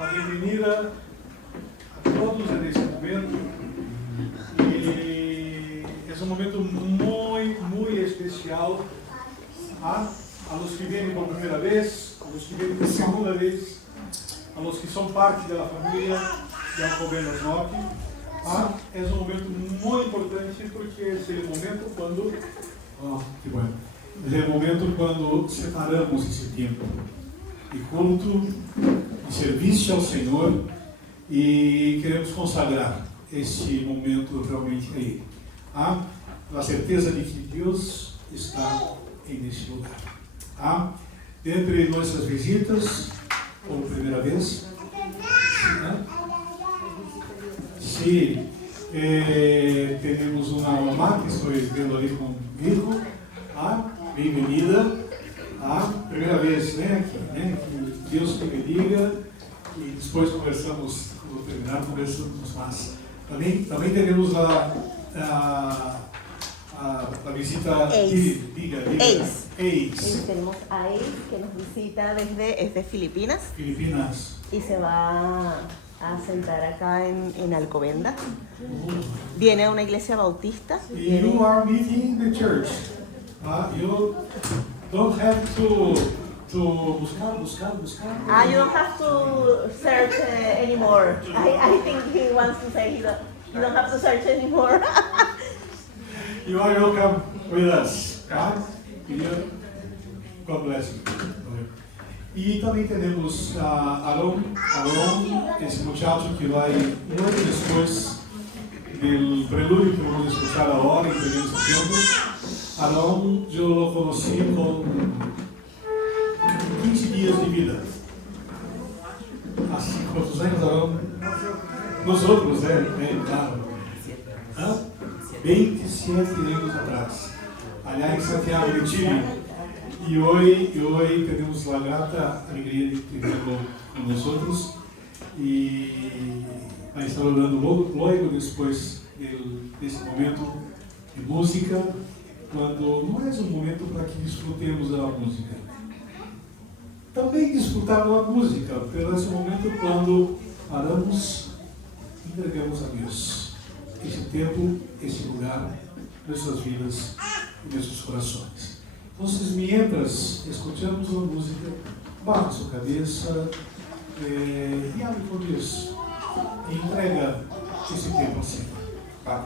a bienvenida a todos en este momento. E é um momento muito especial a los que vêm por primeira vez, a los que vêm por segunda vez, a los que são parte da família de Alcobendas Norte. É um momento muito importante porque é o momento quando é o momento quando separamos esse tempo de culto, de serviço ao Senhor e queremos consagrar esse momento realmente a Ele. A certeza de que Deus está nesse lugar. Dentre nossas visitas, por primeira vez, se temos uma mamá que estou vendo ali comigo, bem-vinda, primeira vez, aqui, que Deus te bendiga, e depois conversamos, quando terminar, conversamos mais. Também teremos a visita Ace. Tenemos a Ace que nos visita desde Filipinas. Y se va a sentar acá en Alcobendas. Viene a una iglesia bautista. You are meeting the church. You don't have to buscar. You don't have to search anymore. I think he wants to say you don't have to search anymore. You are welcome with us. God bless you. E também temos Aaron, esse muchacho que vai um ano depois do prelúdio que vamos escutar agora em primeiro tempo. Aaron, eu lo conheci com 15 dias de vida. Há quantos anos, Aaron? Nós outros, claro. 27 anos atrás, allá em Santiago de Chile. E hoje temos a grata alegria de tê-lo com nós e vai estar orando logo depois desse momento de música, quando não é um momento para que desfrutemos da música. Também desfrutar da música, pelo esse momento quando paramos e entregamos a Deus esse tempo, esse lugar, nossas vidas e nossos corações. Então, mientras escutamos a música, baixa sua cabeça e abre com Deus. E entrega esse tempo ao Senhor. Vai.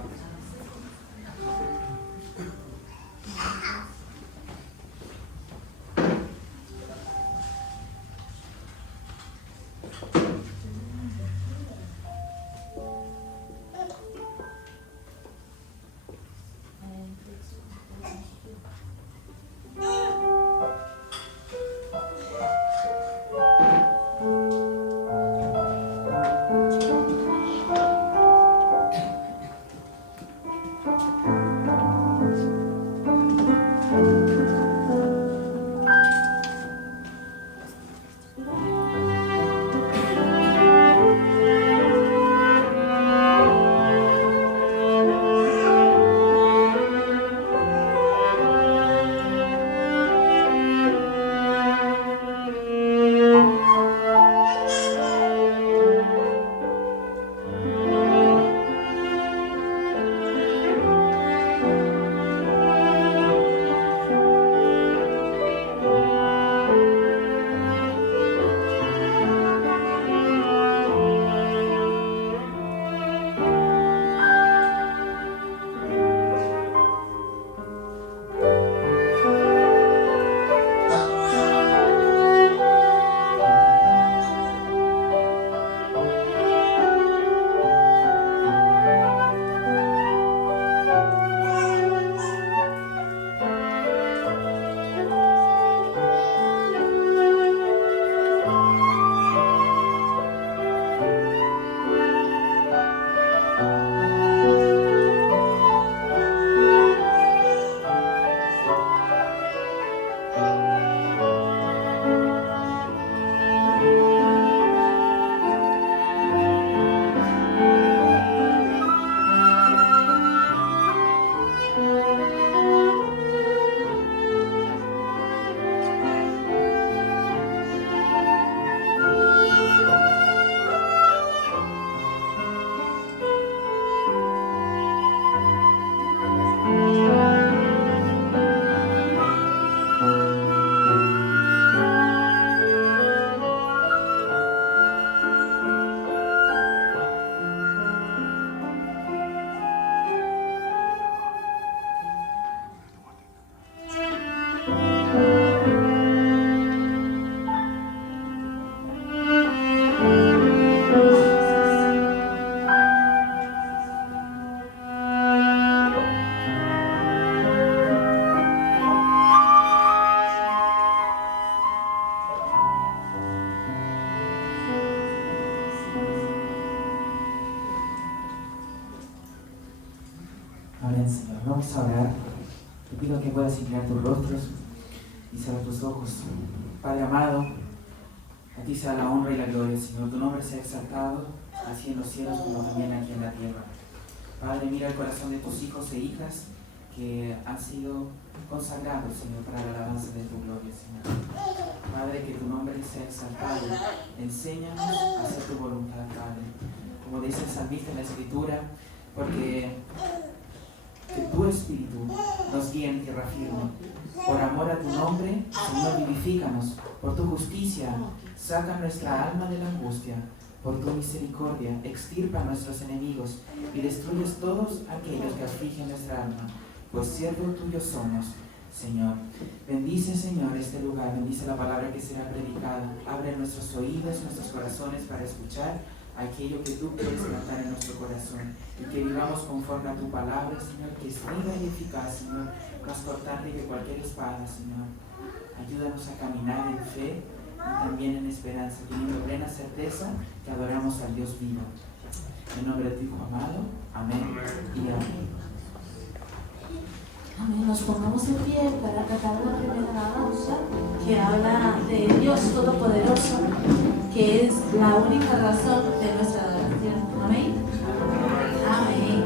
Señor. Vamos a orar. Te pido que puedas inclinar tus rostros y cerrar tus ojos. Padre amado, a ti sea la honra y la gloria, Señor. Tu nombre sea exaltado, así en los cielos como también aquí en la tierra. Padre, mira el corazón de tus hijos e hijas que han sido consagrados, Señor, para la alabanza de tu gloria, Señor. Padre, que tu nombre sea exaltado. Enséñanos a hacer tu voluntad, Padre. Como dice el salmista en la Escritura, porque que tu Espíritu nos guíe en tierra firme. Por amor a tu nombre, Señor, vivifícanos. Por tu justicia, saca nuestra alma de la angustia. Por tu misericordia, extirpa a nuestros enemigos y destruyes todos aquellos que afligen nuestra alma, pues siervos tuyos somos, Señor. Bendice, Señor, este lugar, bendice la palabra que será predicada. Abre nuestros oídos, nuestros corazones para escuchar aquello que tú quieres plantar en nuestro corazón, y que vivamos conforme a tu palabra, Señor, que es viva y eficaz, Señor, más cortante que cualquier espada, Señor. Ayúdanos a caminar en fe y también en esperanza, teniendo plena certeza que adoramos al Dios vivo. En nombre de tu Hijo amado, amén y amén. Amén. Nos pongamos en pie para cantar la primera alabanza que habla de Dios Todopoderoso, que es la única razón de nuestra adoración. Amén. Amén.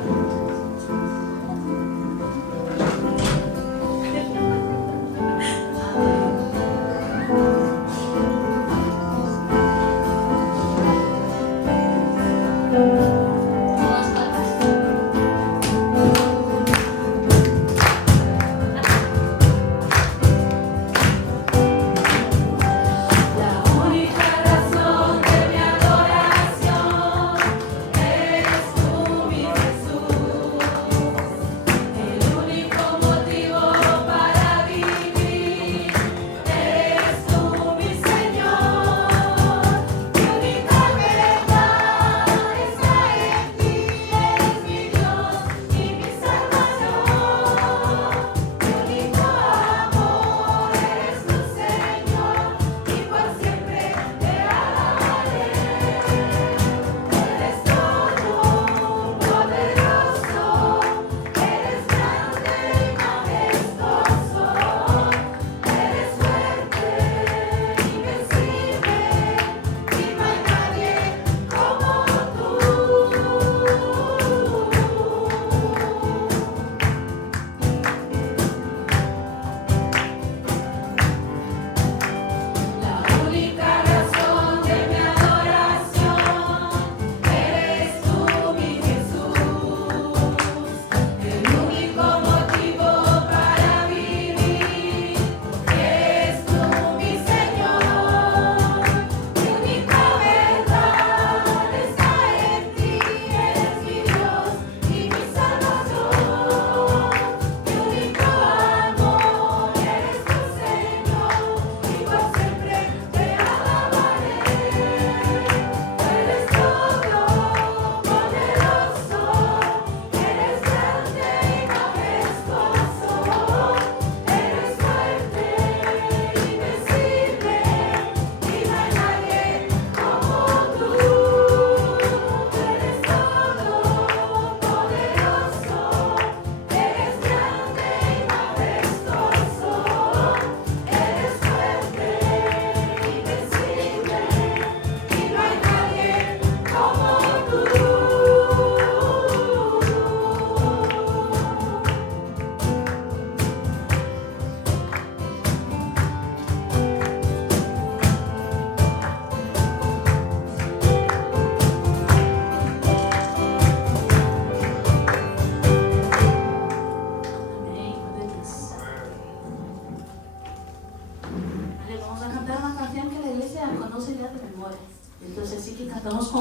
Entonces sí que cantamos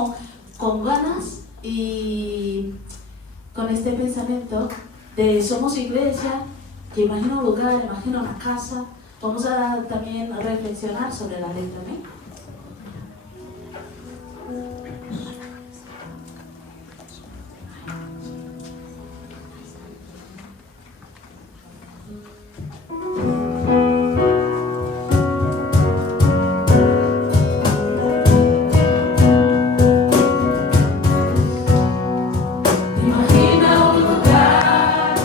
con ganas y con este pensamiento de somos iglesia, que imagina un lugar, imagina una casa. Vamos a también reflexionar sobre la letra, ¿no? Imagina un lugar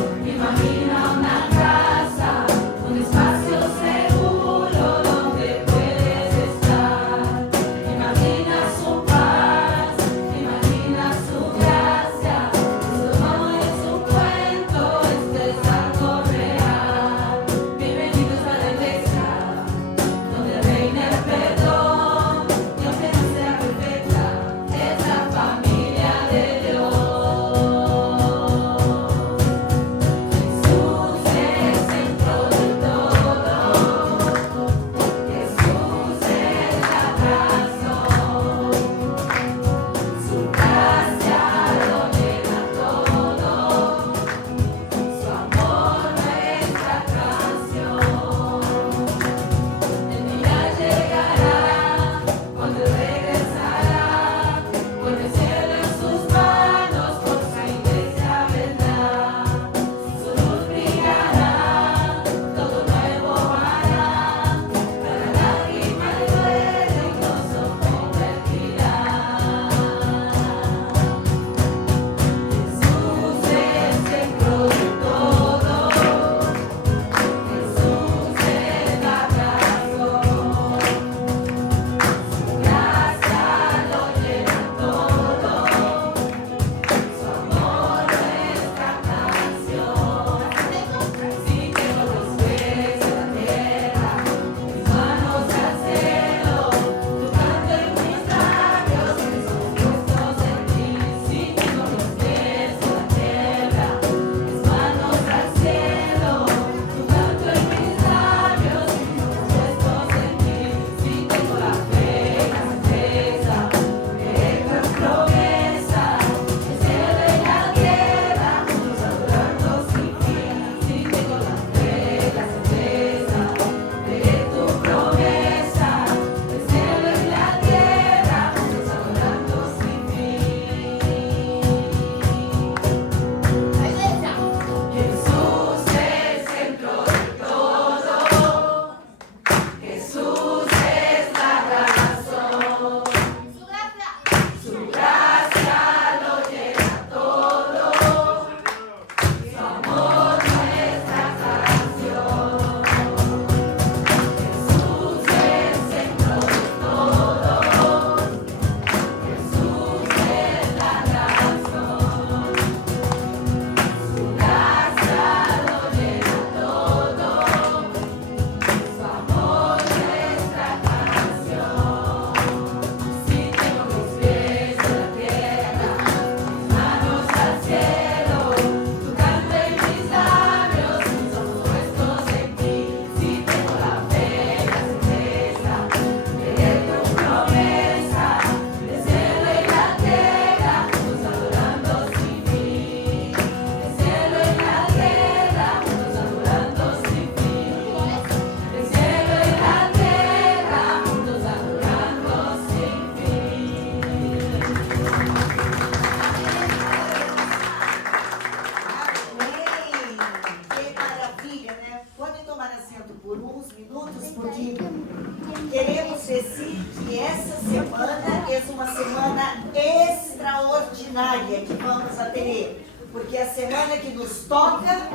semana é uma semana extraordinária que vamos a ter, porque é a semana que nos toca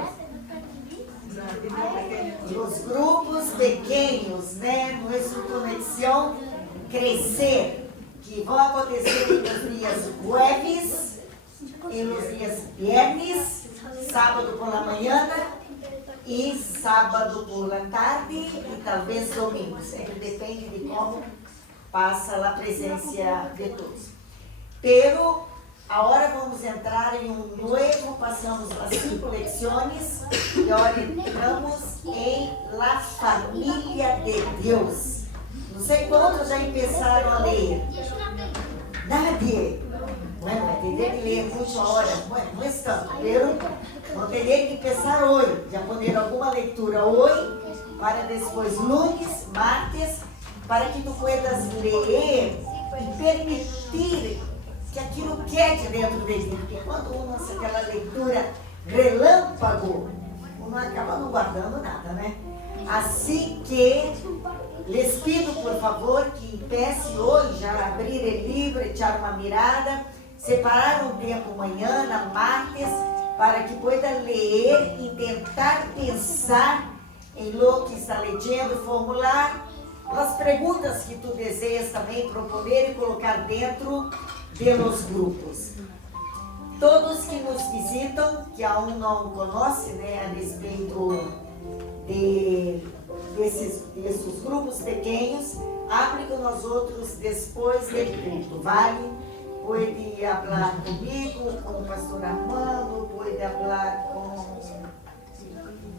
os grupos pequenos, né? Nossa conexão crescer, que vão acontecer nos dias jueves e nos dias viernes, sábado por la manhã e sábado por la tarde e talvez domingo, sempre depende de como passa a presença de todos. Pero agora vamos entrar em novo, passamos as 5 leções e agora entramos em la família de Deus. Não sei quantos já começaram a ler. Nadie. Bueno, vai ter que ler muita hora. Bueno, não é tanto, pero vão ter que começar hoje. Já poner alguma leitura hoje, para depois lunes, martes, para que tu puedas ler e permitir que aquilo quede dentro de ti. Porque quando uno faz aquela leitura relâmpago, uno acaba não guardando nada, né? Assim que les pido, por favor, que empece hoje a abrir o livro, echar uma mirada, separar um tempo amanhã, na martes, para que pueda ler e tentar pensar em lo que está lendo, formular as perguntas que tu desejas também proponer e colocar dentro de los grupos. Todos que nos visitam, que aún não conhecem, né, a respeito desses grupos pequenos, hable com nós outros depois do culto, vale? Pode falar comigo, com o pastor Armando, pode falar com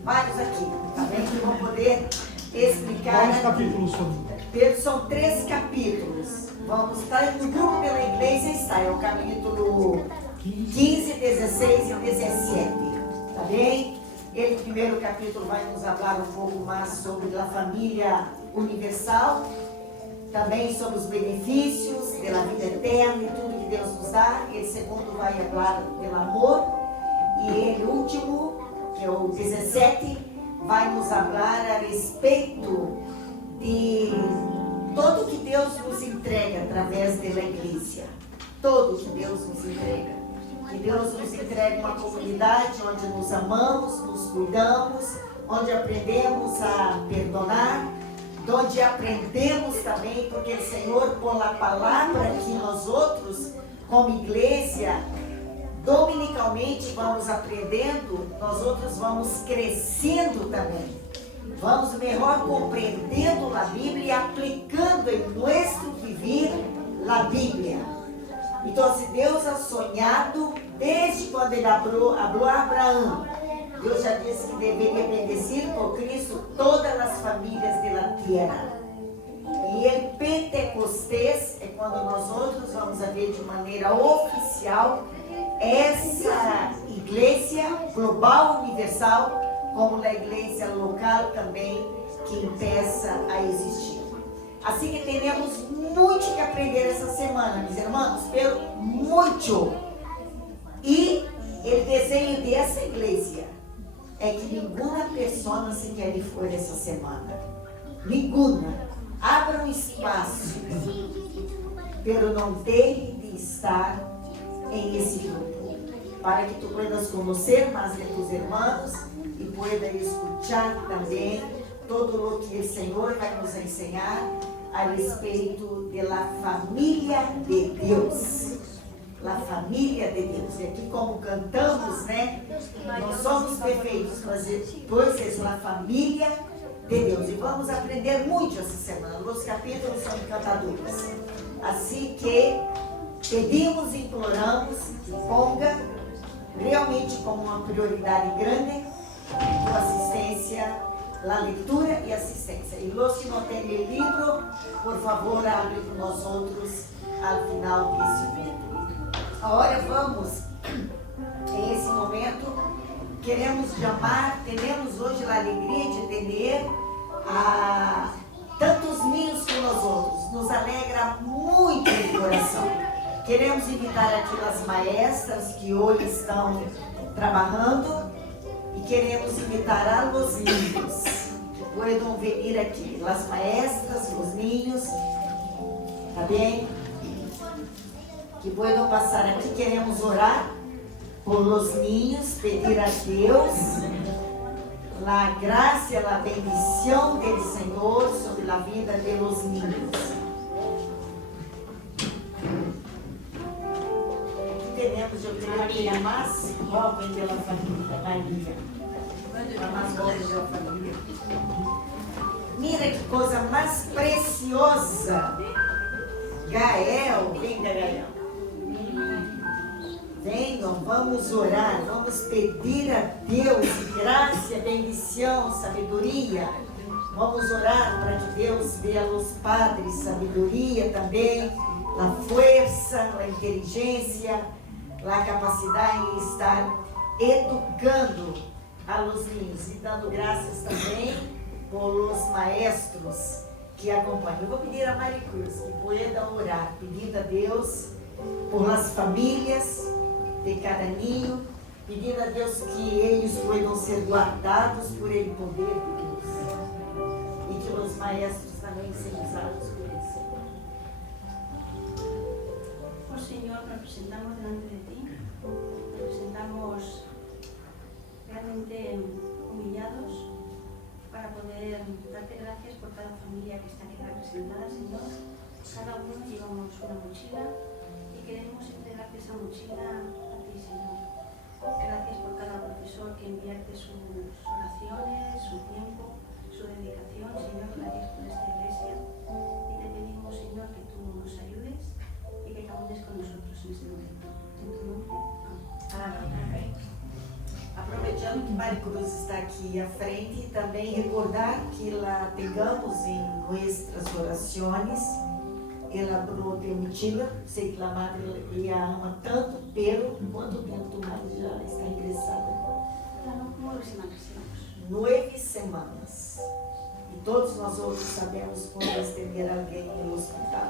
vários aqui, tá bem? Que vão poder explicar. Quantos capítulos são? São 3 capítulos. Vamos estar no grupo pela igreja, está, é o capítulo 15, 16 e 17, tá bem? Ele, primeiro capítulo, vai nos falar um pouco mais sobre a família universal, também sobre os benefícios da vida eterna e tudo que Deus nos dá. Ele, segundo, vai falar do amor. E ele, último, que é o 17, vai nos falar a respeito de todo que Deus nos entrega através da igreja. Todo que Deus nos entrega. Que Deus nos entrega uma comunidade onde nos amamos, nos cuidamos, onde aprendemos a perdonar, onde aprendemos também, porque o Senhor, por a palavra que nós outros, como igreja, dominicalmente vamos aprendendo, nós outros vamos crescendo também. Vamos melhor compreendendo a Bíblia e aplicando em nosso viver a Bíblia. Então, se Deus ha sonhado, desde quando Ele falou a Abraão, Deus já disse que deveria bendecir por Cristo todas as famílias da terra. E o Pentecostés é quando nós outros vamos ver de maneira oficial essa igreja global, universal, como a igreja local também, que empeça a existir. Assim que teremos muito que aprender essa semana, meus irmãos, pero muito. E o desenho dessa igreja é que nenhuma pessoa se quer fora essa semana. Nenhuma. Abra um espaço, pero não deixe de estar em esse grupo, para que tu puedas conhecer mais de tus irmãos e puedas escutar também todo o que o Senhor vai nos ensinar a respeito da família de Deus. A família de Deus. E aqui, como cantamos, né? Nós somos perfeitos, mas depois é a família de Deus. E vamos aprender muito essa semana. Os capítulos são encantadores. Assim que pedimos e imploramos que ponga realmente como uma prioridade grande a assistência, a leitura e assistência. E os que não têm o livro, por favor, abre com nós outros ao final desse vídeo. Agora vamos, em esse momento, queremos chamar, temos hoje a alegria de ter tantos ninhos com nós outros. Nos alegra muito o coração. Queremos invitar aqui as maestras que hoje estão trabalhando e queremos invitar a los niños que podem vir aqui. As maestras, os ninhos, tá bem? que puedan pasar aqui. Queremos orar por los niños, pedir a Deus a graça e a bendição do Senhor sobre a vida de los niños. Aqui temos, eu creio que a mais jovem da família, Maria. A mais jovem da família. Mira que coisa mais preciosa. Gael, venga Gael. Venham, vamos orar, vamos pedir a Deus graça, bendição, sabedoria. Vamos orar para que Deus dê aos padres sabedoria também, a força, a inteligência, a capacidade de estar educando a los niños e dando graças também por los maestros que acompanham. Eu vou pedir a Maricruz que pueda orar, pedindo a Deus por las famílias de cada ninho, pedindo a Deus que eles possam ser guardados por Ele poder de Deus e que os maestros também sejam usados por Ele. Oh Señor, nos presentamos delante de ti, nos presentamos realmente humillados para poder darte gracias por cada familia que está aquí representada, Señor. Cada uno llevamos una mochila y queremos entregarte esa mochila a ti, Señor. Gracias por cada profesor que invierte sus oraciones, su tiempo, su dedicación, Señor. Gracias por esta iglesia y te pedimos, Señor, que tú nos ayudes y que camines con nosotros en este momento. En tu nombre, amén. Amém. Aproveitando que Maricruz está aqui à frente, também recordar que lá pegamos em nossas orações. Ela brote mochila, sei que a madre lhe ama tanto, pero quanto tempo tu madre já está ingressada? 9 semanas. E todos nós outros sabemos quando estender alguém no hospital.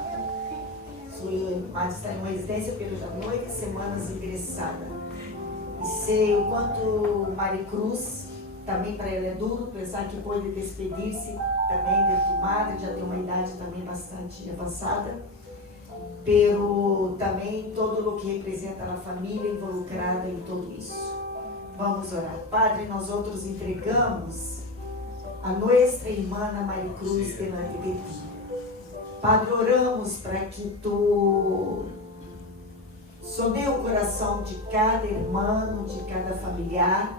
Sua madre está em uma residência, pero já 9 semanas ingressada. E sei o quanto Maricruz, também para ela é duro, pensar que pode despedir-se também de tua madre, já tem uma idade também bastante avançada, pero também todo o que representa a família involucrada em tudo isso. Vamos orar. Padre, nós outros entregamos a nossa irmã Maricruz delante de ti. Padre, oramos para que tu sondeie o coração de cada irmão, de cada familiar.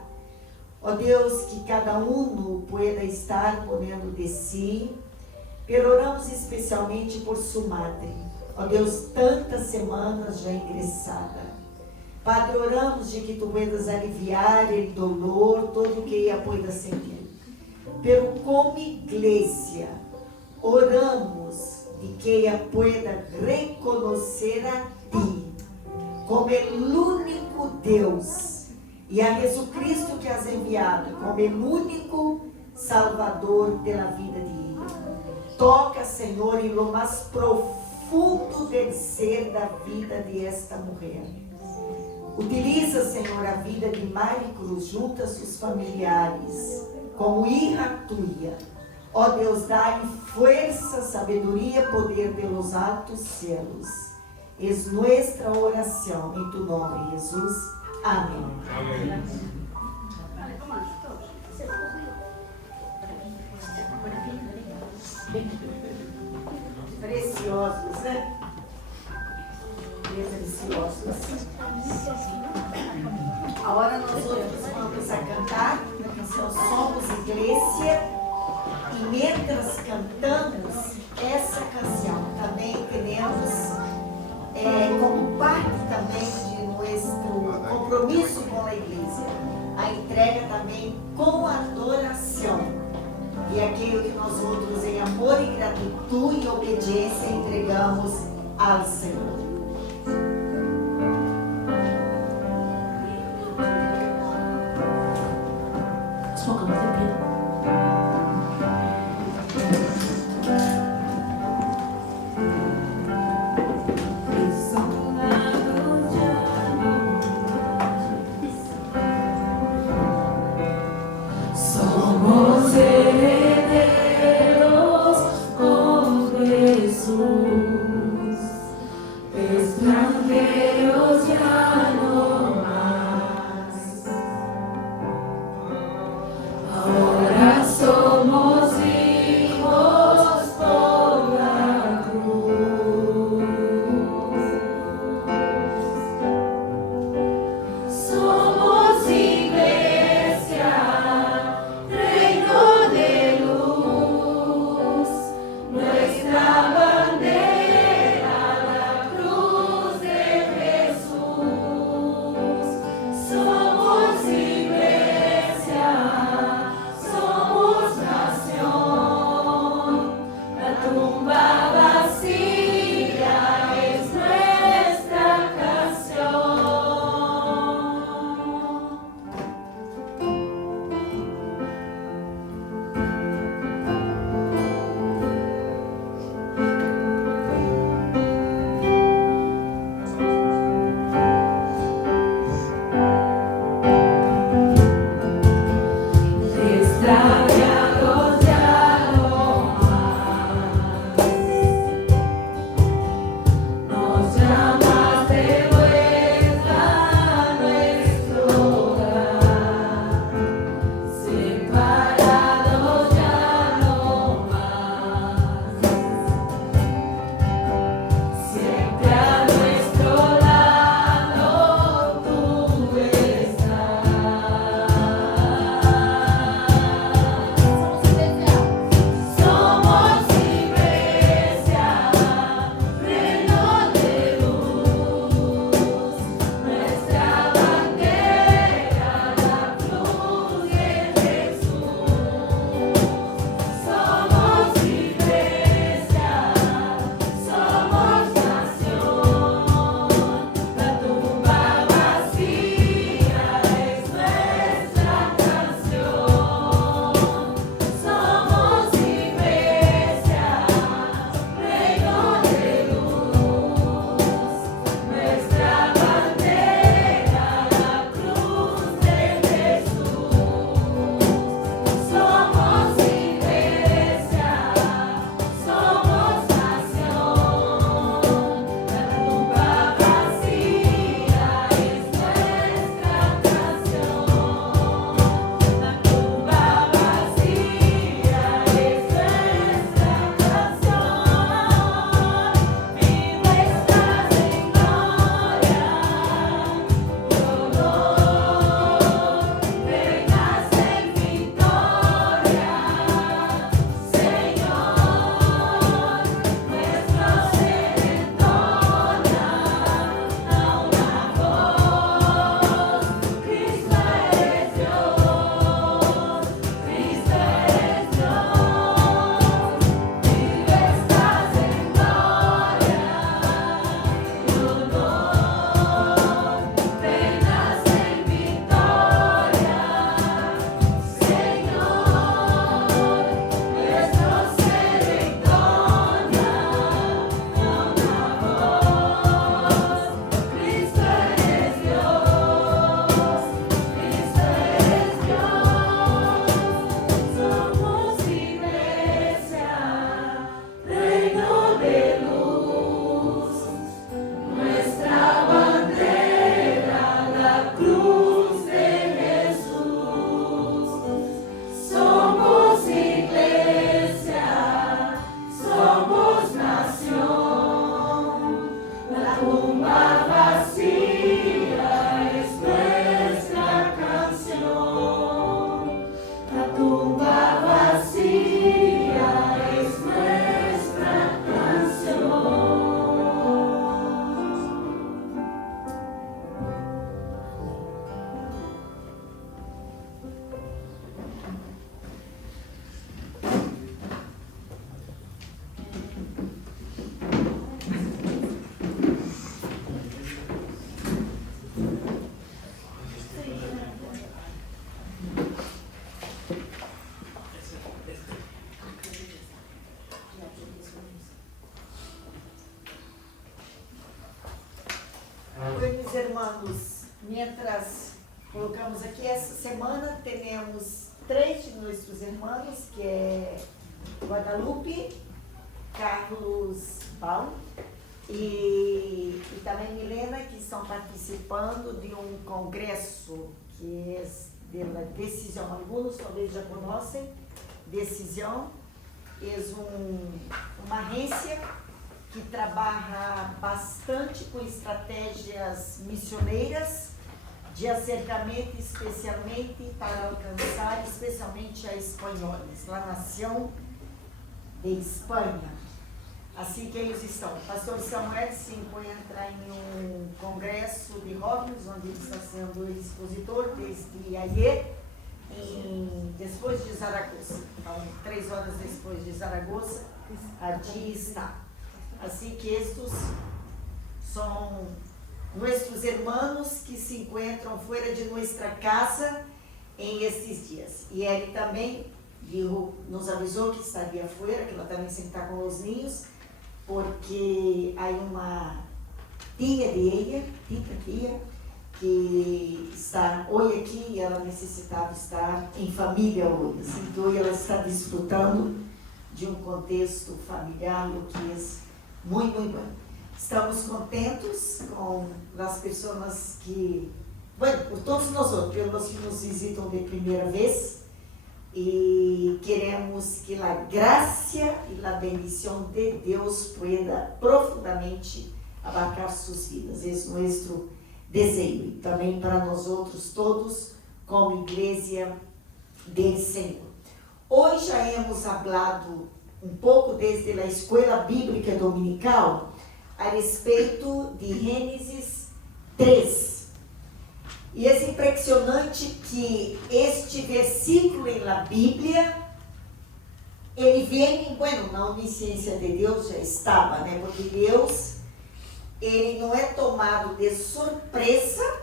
Ó Deus, que cada um pueda estar ponendo de si, pero oramos especialmente por sua madre. Ó Deus, tantas semanas já ingressada. Padre, oramos de que tu puedas aliviar o dolor, todo o que ela pueda sentir. Pero como igreja, oramos de que ela pueda reconhecer a ti como o único Deus e a Jesucristo que has enviado como o único Salvador da vida de ele. Toca, Senhor, em lo mais profundo do ser da vida de esta mulher. Utiliza, Senhor, a vida de Maricruz junto a seus familiares como hija tuya. Ó Deus, dá-lhe força, sabedoria, poder pelos altos céus. Es nuestra oração em tu nome, Jesus. Amém. Vale, vámonos todos. Preciosos, né? Preciosos. Agora nós outros vamos a cantar a canção Somos Igreja. E mientras cantamos essa canção, também teremos como parte também de nosso compromisso com a igreja, a entrega também com adoração. E aquilo que nós outros em amor e gratidão e obediência entregamos ao Senhor. Jesús, extranjero. queridos hermanos, mientras colocamos aqui, essa semana temos 3 de nossos irmãos, que é Guadalupe, Carlos Paulo e também Milena, que estão participando de um congresso que é da Decisão. Alguns talvez já conhecem. Decisão é uma agência que trabalha bastante com estratégias missioneiras de acercamento, especialmente para alcançar, especialmente a espanhóis, a nação de Espanha. Assim que eles estão. O pastor Samuel se encontra em um congresso de jovens, onde ele está sendo expositor desde ayer, depois de Zaragoza. Então, 3 horas depois de Zaragoza, ali está. Assim que estes são nossos irmãos que se encontram fora de nossa casa em estes dias. E ele também nos avisou que estaria fora, que ela também sempre está com os ninhos, porque há uma tia de ela, tia, que está hoje aqui e ela necessitava estar em família hoje. Assim, então, hoje ela está desfrutando de um contexto familiar, o que é muito, muito bom. Estamos contentes com as pessoas que, por todos nós outros, pelos que nos visitam de primeira vez, e queremos que a graça e a bendição de Deus pueda profundamente abarcar suas vidas. Esse é o nosso desejo, e também para nós outros todos, como igreja do Senhor. Hoje já hemos falado um pouco desde a escola bíblica dominical a respeito de Gênesis 3. E é impressionante que este versículo na Bíblia, ele vem, na onisciência de Deus já estava, né? Porque Deus, ele não é tomado de surpresa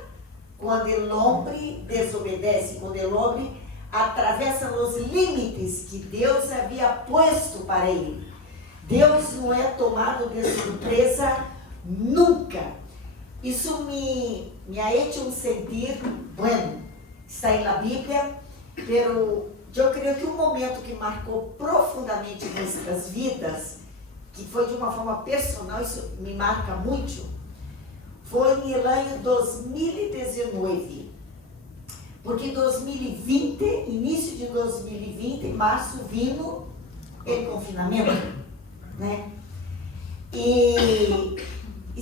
quando o homem desobedece, quando o homem atravessa os limites que Deus havia posto para ele. Deus não é tomado de surpresa nunca. Isso me ha hecho sentir, está na Bíblia, mas eu creio que um momento que marcou profundamente nossas vidas, que foi de uma forma personal, isso me marca muito, foi no ano 2019. Porque em 2020, início de 2020, em março, vino o confinamento, né? E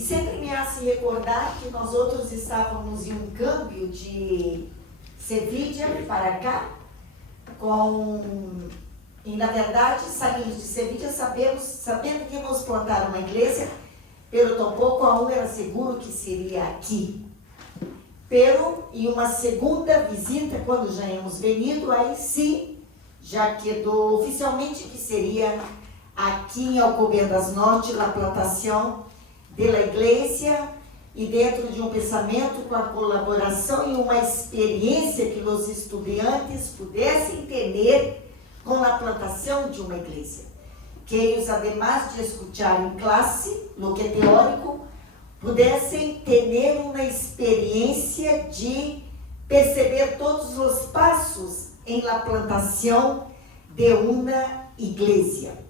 sempre me hace recordar que nós outros estávamos em um câmbio de Sevilla para cá, e na verdade saímos de Sevilla sabendo que íamos plantar uma igreja, pero tampouco aún era seguro que seria aqui. Pero em uma segunda visita, quando já íamos venido, aí sim, já quedou oficialmente que seria aqui em Alcobendas Norte, a plantação da igreja, e dentro de um pensamento com a colaboração e uma experiência que os estudantes pudessem ter com a plantação de uma igreja. Que eles, además de escutar em classe, no que é teórico, pudessem ter uma experiência de perceber todos os passos em la plantação de uma igreja.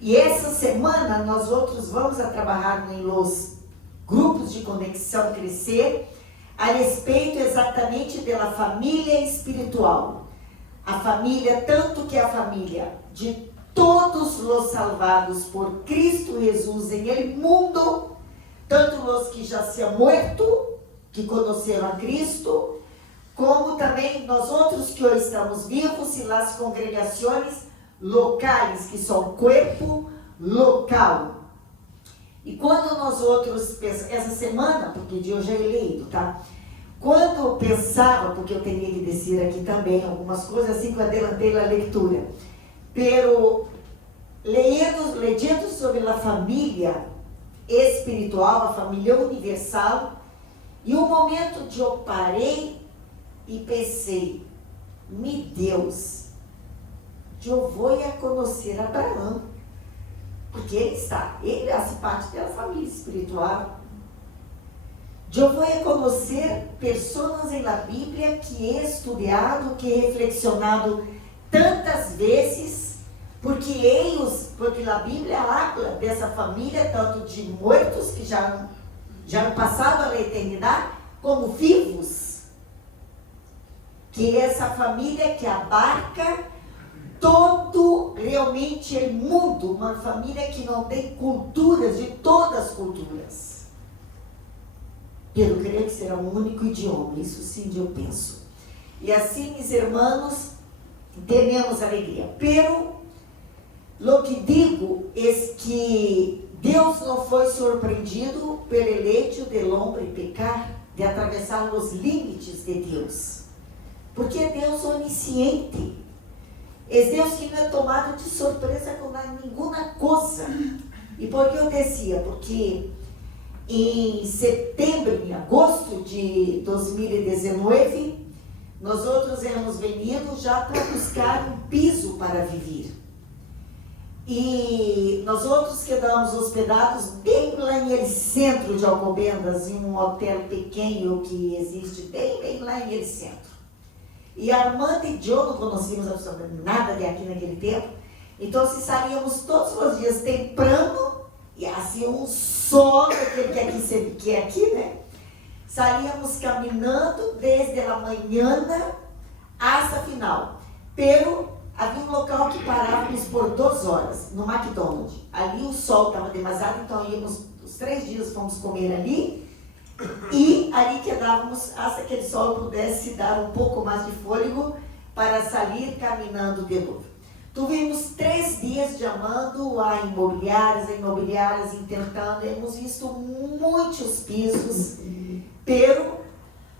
E essa semana nós outros vamos a trabalhar em los grupos de conexão Crescer a respeito exatamente da família espiritual. A família, tanto que a família de todos os salvados por Cristo Jesus em el mundo, tanto os que já se han muerto, que conheceram a Cristo, como também nós outros que hoje estamos vivos e as congregações locais, que são corpo local. E quando nós outros pensamos, essa semana, porque de hoje é eleito, tá? Quando eu pensava, porque eu teria que descer aqui também algumas coisas, assim que eu adelantei na leitura, pero lendo sobre a família espiritual, a família universal, e um momento de eu parei e pensei, meu Deus, eu vou a conhecer Abraão, porque ele faz parte da família espiritual. Eu vou conhecer pessoas na Bíblia que he estudado, que he reflexionado tantas vezes, porque a Bíblia habla dessa família, tanto de mortos que já passaram a eternidade, como vivos. Que é essa família que abarca todo realmente o mundo, uma família que não tem culturas, de todas as culturas. Eu creio que será um único idioma, isso sim eu penso. E assim, meus irmãos, temos alegria. Pero, lo que digo é que Deus não foi surpreendido pelo hecho do homem pecar, de atravessar os limites de Deus. Porque é Deus onisciente. É Deus que não é tomado de surpresa com nenhuma coisa. E por que eu dizia? Porque em setembro, em agosto de 2019, nós outros hemos venido já para buscar um piso para viver. E nós outros quedamos hospedados bem lá no centro de Alcobendas, em um hotel pequeno que existe bem lá no centro. E a Armanda e eu não conhecíamos absolutamente nada de aqui naquele tempo, então saíamos todos os dias temprano, e assim um sol, aquele que é aqui, né? Saíamos caminhando desde a manhã até o final. Pero havia um local que parávamos por 2 horas, no McDonald's. Ali o sol estava demasiado, então íamos, os 3 dias fomos comer ali, e ali quedávamos até que o sol pudesse dar um pouco mais de fôlego para sair caminhando de novo. Tivemos 3 dias chamando a imobiliárias, tentando, hemos visto muitos pisos, pero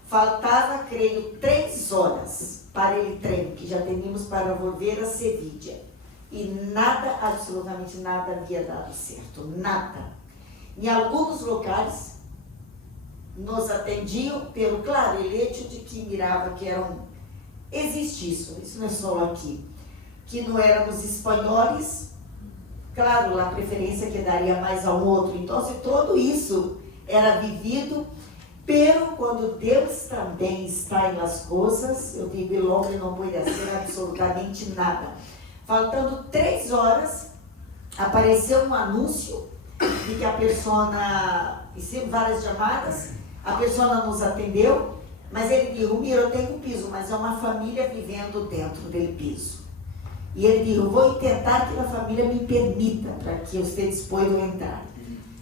faltava, creio, 3 horas para o trem, que já teníamos para volver a Sevilla. E nada, absolutamente nada havia dado certo, nada. Em alguns locais, nos atendiam pelo claro hecho de que mirava que existe isso não é só aqui, que não éramos espanhóis, claro, a preferência que daria mais ao outro, então se todo isso era vivido, pero quando Deus também está nas coisas, eu digo, o homem não pode fazer absolutamente nada. Faltando 3 horas, apareceu um anúncio de que a pessoa, hicimos várias chamadas, a pessoa nos atendeu, mas ele disse, Miro, eu tenho um piso, mas é uma família vivendo dentro do piso. E ele disse, eu vou tentar que a família me permita, para que vocês possam entrar.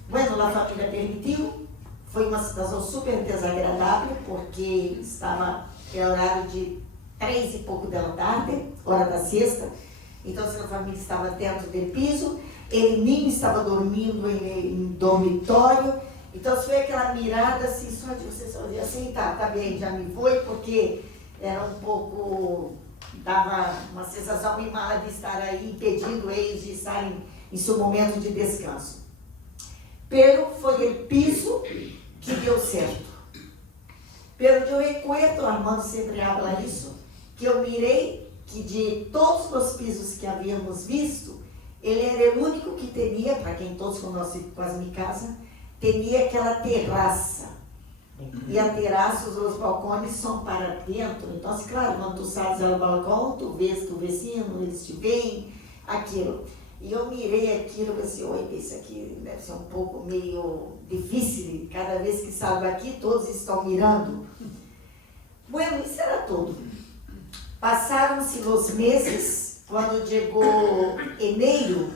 Bueno, a família permitiu, foi uma situação super desagradável, porque era horário de 3 e pouco da tarde, hora da siesta, então a família estava dentro do piso, ele nem estava dormindo em dormitório, então foi aquela mirada assim, só de você só dizer assim, tá bem, já me vou, porque era um pouco, dava uma sensação bem mala de estar aí, impedindo eles de estarem em seu momento de descanso. Pero foi o piso que deu certo. Pero eu recuerdo, Armando sempre habla isso, que eu mirei que de todos os pisos que havíamos visto, ele era o único que teria, para quem todos conhecem quase minha casa, tinha aquela terraça. E a terraça, os balcões são para dentro. Então, claro, quando tu sais ao balcão, tu vês tu vecino, eles te veem, aquilo. E eu mirei aquilo e pensei, oi, isso aqui deve ser um pouco meio difícil. Cada vez que salgo aqui, todos estão mirando. Bueno, isso era tudo. Passaram-se os meses, quando chegou janeiro,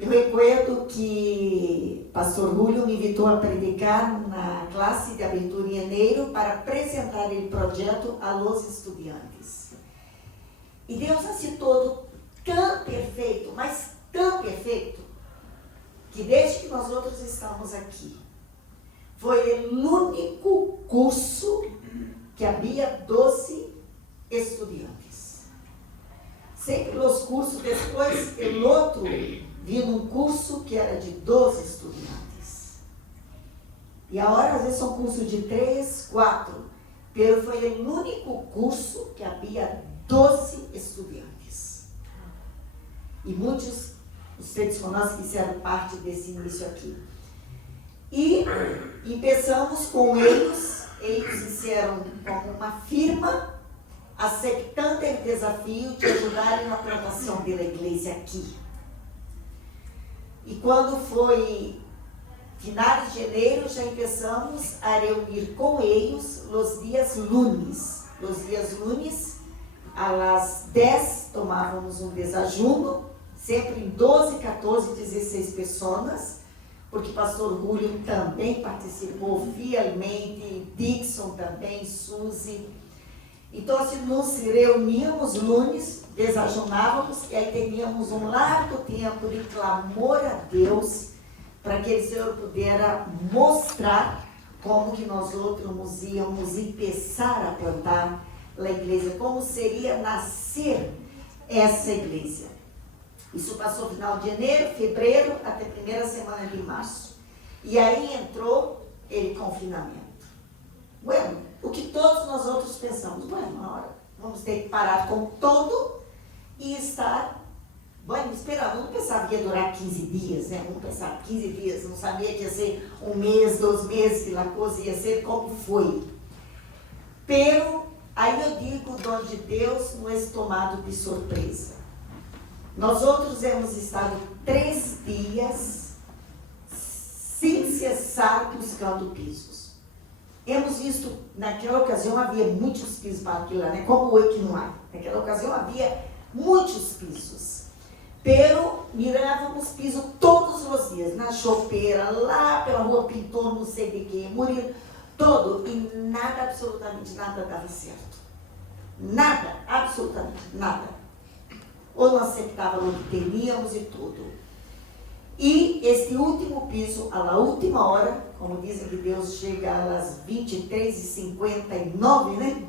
eu recuerdo que pastor Julio me invitou a predicar na classe de abertura em janeiro para apresentar o projeto a los estudiantes. E Deus assim todo tão perfeito, mas tão perfeito, que desde que nós outros estamos aqui, foi o único curso que havia 12 estudantes. Sempre os cursos, depois o outro vi um curso que era de 12 estudantes. E agora às vezes são cursos de 3, 4, mas foi o único curso que havia 12 estudantes. E muitos, vocês conhecem, fizeram parte desse início aqui. E Começamos com eles disseram como uma firma, aceitando o desafio de ajudarem na plantação da igreja aqui. E quando foi finais de janeiro, já começamos a reunir com eles os dias lunes. Os dias lunes, às 10, tomávamos um desajuno, sempre em 12, 14, 16 pessoas, porque pastor Julio também participou fielmente, Dixon também, Suzy. Então, assim, nos reuníamos lunes, desajunávamos, e aí teríamos um largo tempo de clamor a Deus, para que o Senhor pudesse mostrar como que nós outros íamos começar a plantar a igreja, como seria nascer essa igreja. Isso passou final de janeiro, fevereiro, até a primeira semana de março. E aí entrou o confinamento. Bueno, o que todos nós outros pensamos, bueno, agora vamos ter que parar com tudo e estar, bueno, esperando. Não pensava que ia durar 15 dias, né? Vamos pensar 15 dias, não sabia que ia ser um mês, 2 meses, que a coisa ia ser como foi. Pero, aí eu digo, o dom de Deus não é tomado de surpresa. Nós outros hemos estado 3 dias sem cessar buscando pisos. Hemos visto, naquela ocasião havia muitos pisos para aquilo lá, né? Como hoje que não há. Naquela ocasião havia muitos pisos. Pero mirávamos piso todos os dias, na chopeira, lá pela rua Pintor, não sei de que, Murilo, todo. E nada, absolutamente nada dava certo. Nada, absolutamente nada. Ou não aceitávamos o que teríamos e tudo. E este último piso, à última hora, como dizem que Deus chega às 23h59, né?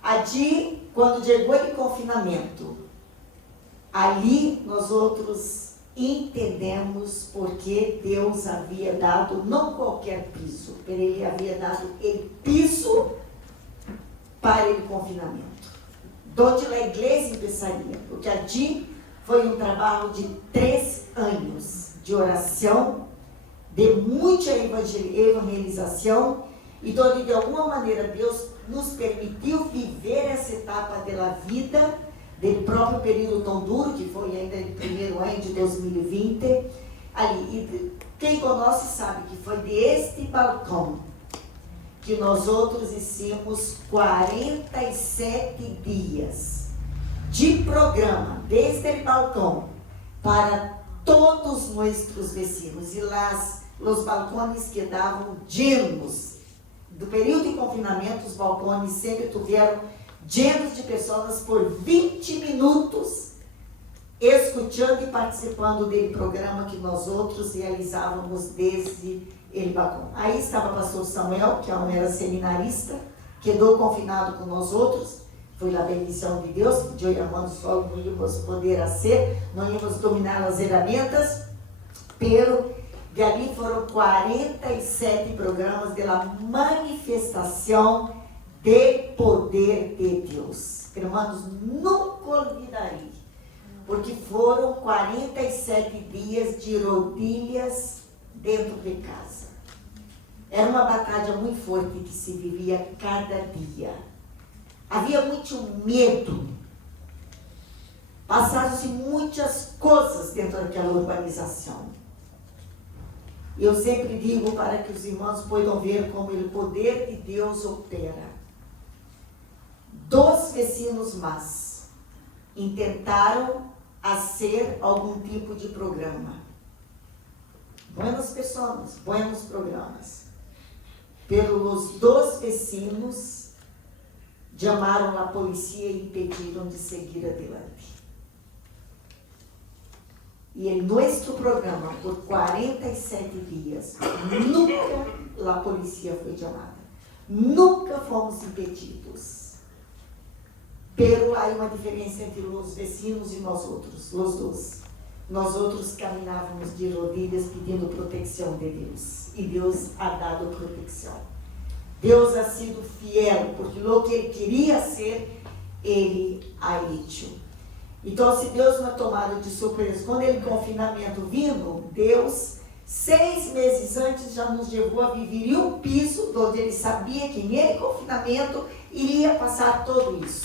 Ali, quando chegou o confinamento, ali nós outros entendemos porque Deus havia dado, não qualquer piso, mas Ele havia dado o piso para o confinamento. Onde a igreja começaria, porque ali foi um trabalho de 3 anos de oração, de muita evangelização, e onde de alguma maneira Deus nos permitiu viver essa etapa da vida, do próprio período tão duro, que foi ainda no primeiro ano de 2020, ali. E quem conhece sabe que foi deste balcão que nós outros hicimos 47 dias de programa, desde o balcão, para todos os nossos vecinos. E os balcões quedavam llenos. Do período de confinamento, os balcões sempre tiveram llenos de pessoas por 20 minutos, escutando e participando do programa que nós outros realizávamos desde o balcão. Aí estava o pastor Samuel, que não era seminarista, quedou confinado com nós outros. Foi a bendição de Deus, que eu e a mão só não íamos poder ser, não íamos dominar as ferramentas, pero de ali foram 47 programas da manifestação de poder de Deus. Irmãos, nunca olvidarei, porque foram 47 dias de rodilhas dentro de casa. Era uma batalha muito forte que se vivia cada dia. Havia muito medo. Passaram-se muitas coisas dentro daquela urbanização. Eu sempre digo para que os irmãos possam ver como o poder de Deus opera. 2 vecinos mais intentaram fazer algum tipo de programa. Buenas pessoas, buenos programas. Pelos 2 vecinos, chamaram a polícia e impediram de seguir adiante. E em nosso programa, por 47 dias, nunca a polícia foi chamada. Nunca fomos impedidos. Pero há uma diferença entre os vecinos e nós outros, os dois. Nós outros caminhávamos de rodilhas pedindo proteção de Deus. E Deus ha dado proteção. Deus ha sido fiel, porque o que Ele queria ser, Ele ha hecho. Então, se Deus não é tomado de surpresa, quando ele confinamento vindo, Deus 6 meses antes já nos levou a viver em um piso onde ele sabia que nele confinamento iria passar tudo isso.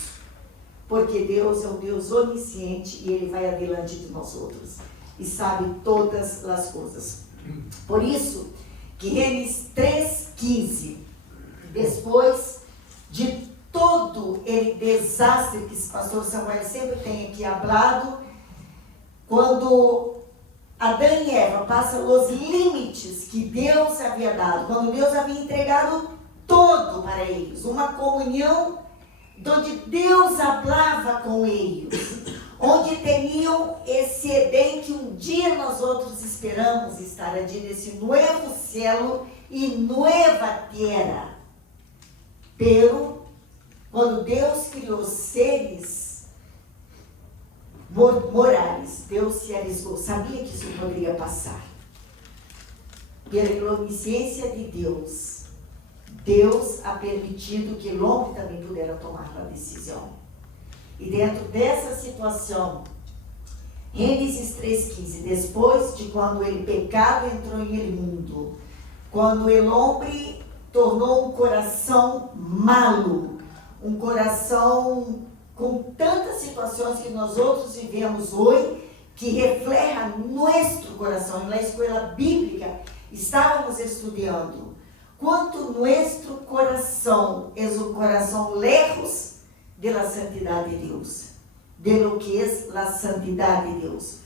Porque Deus é um Deus onisciente e Ele vai adiante de nós outros e sabe todas as coisas. Por isso que Gênesis 3:15, depois de todo ele desastre que o pastor Samuel sempre tem aqui falado, quando Adão e Eva passam os limites que Deus havia dado, quando Deus havia entregado tudo para eles, uma comunhão onde Deus falava com eles, onde tinham esse Edém que um dia nós outros esperamos estar ali nesse novo céu e nova terra. Pero, quando Deus criou seres morais, Deus se arriscou, sabia que isso poderia passar. Pela onisciência de Deus, Deus ha permitido que o homem também pudesse tomar a decisão. E dentro dessa situação, Gênesis 3:15, depois de quando o pecado entrou em mundo, quando o homem tornou um coração malo, um coração com tantas situações que nós outros vivemos hoje, que refleja nosso coração. Na escola bíblica estávamos estudando quanto nosso coração é um coração lejos da santidade de Deus, de lo que é a santidade de Deus.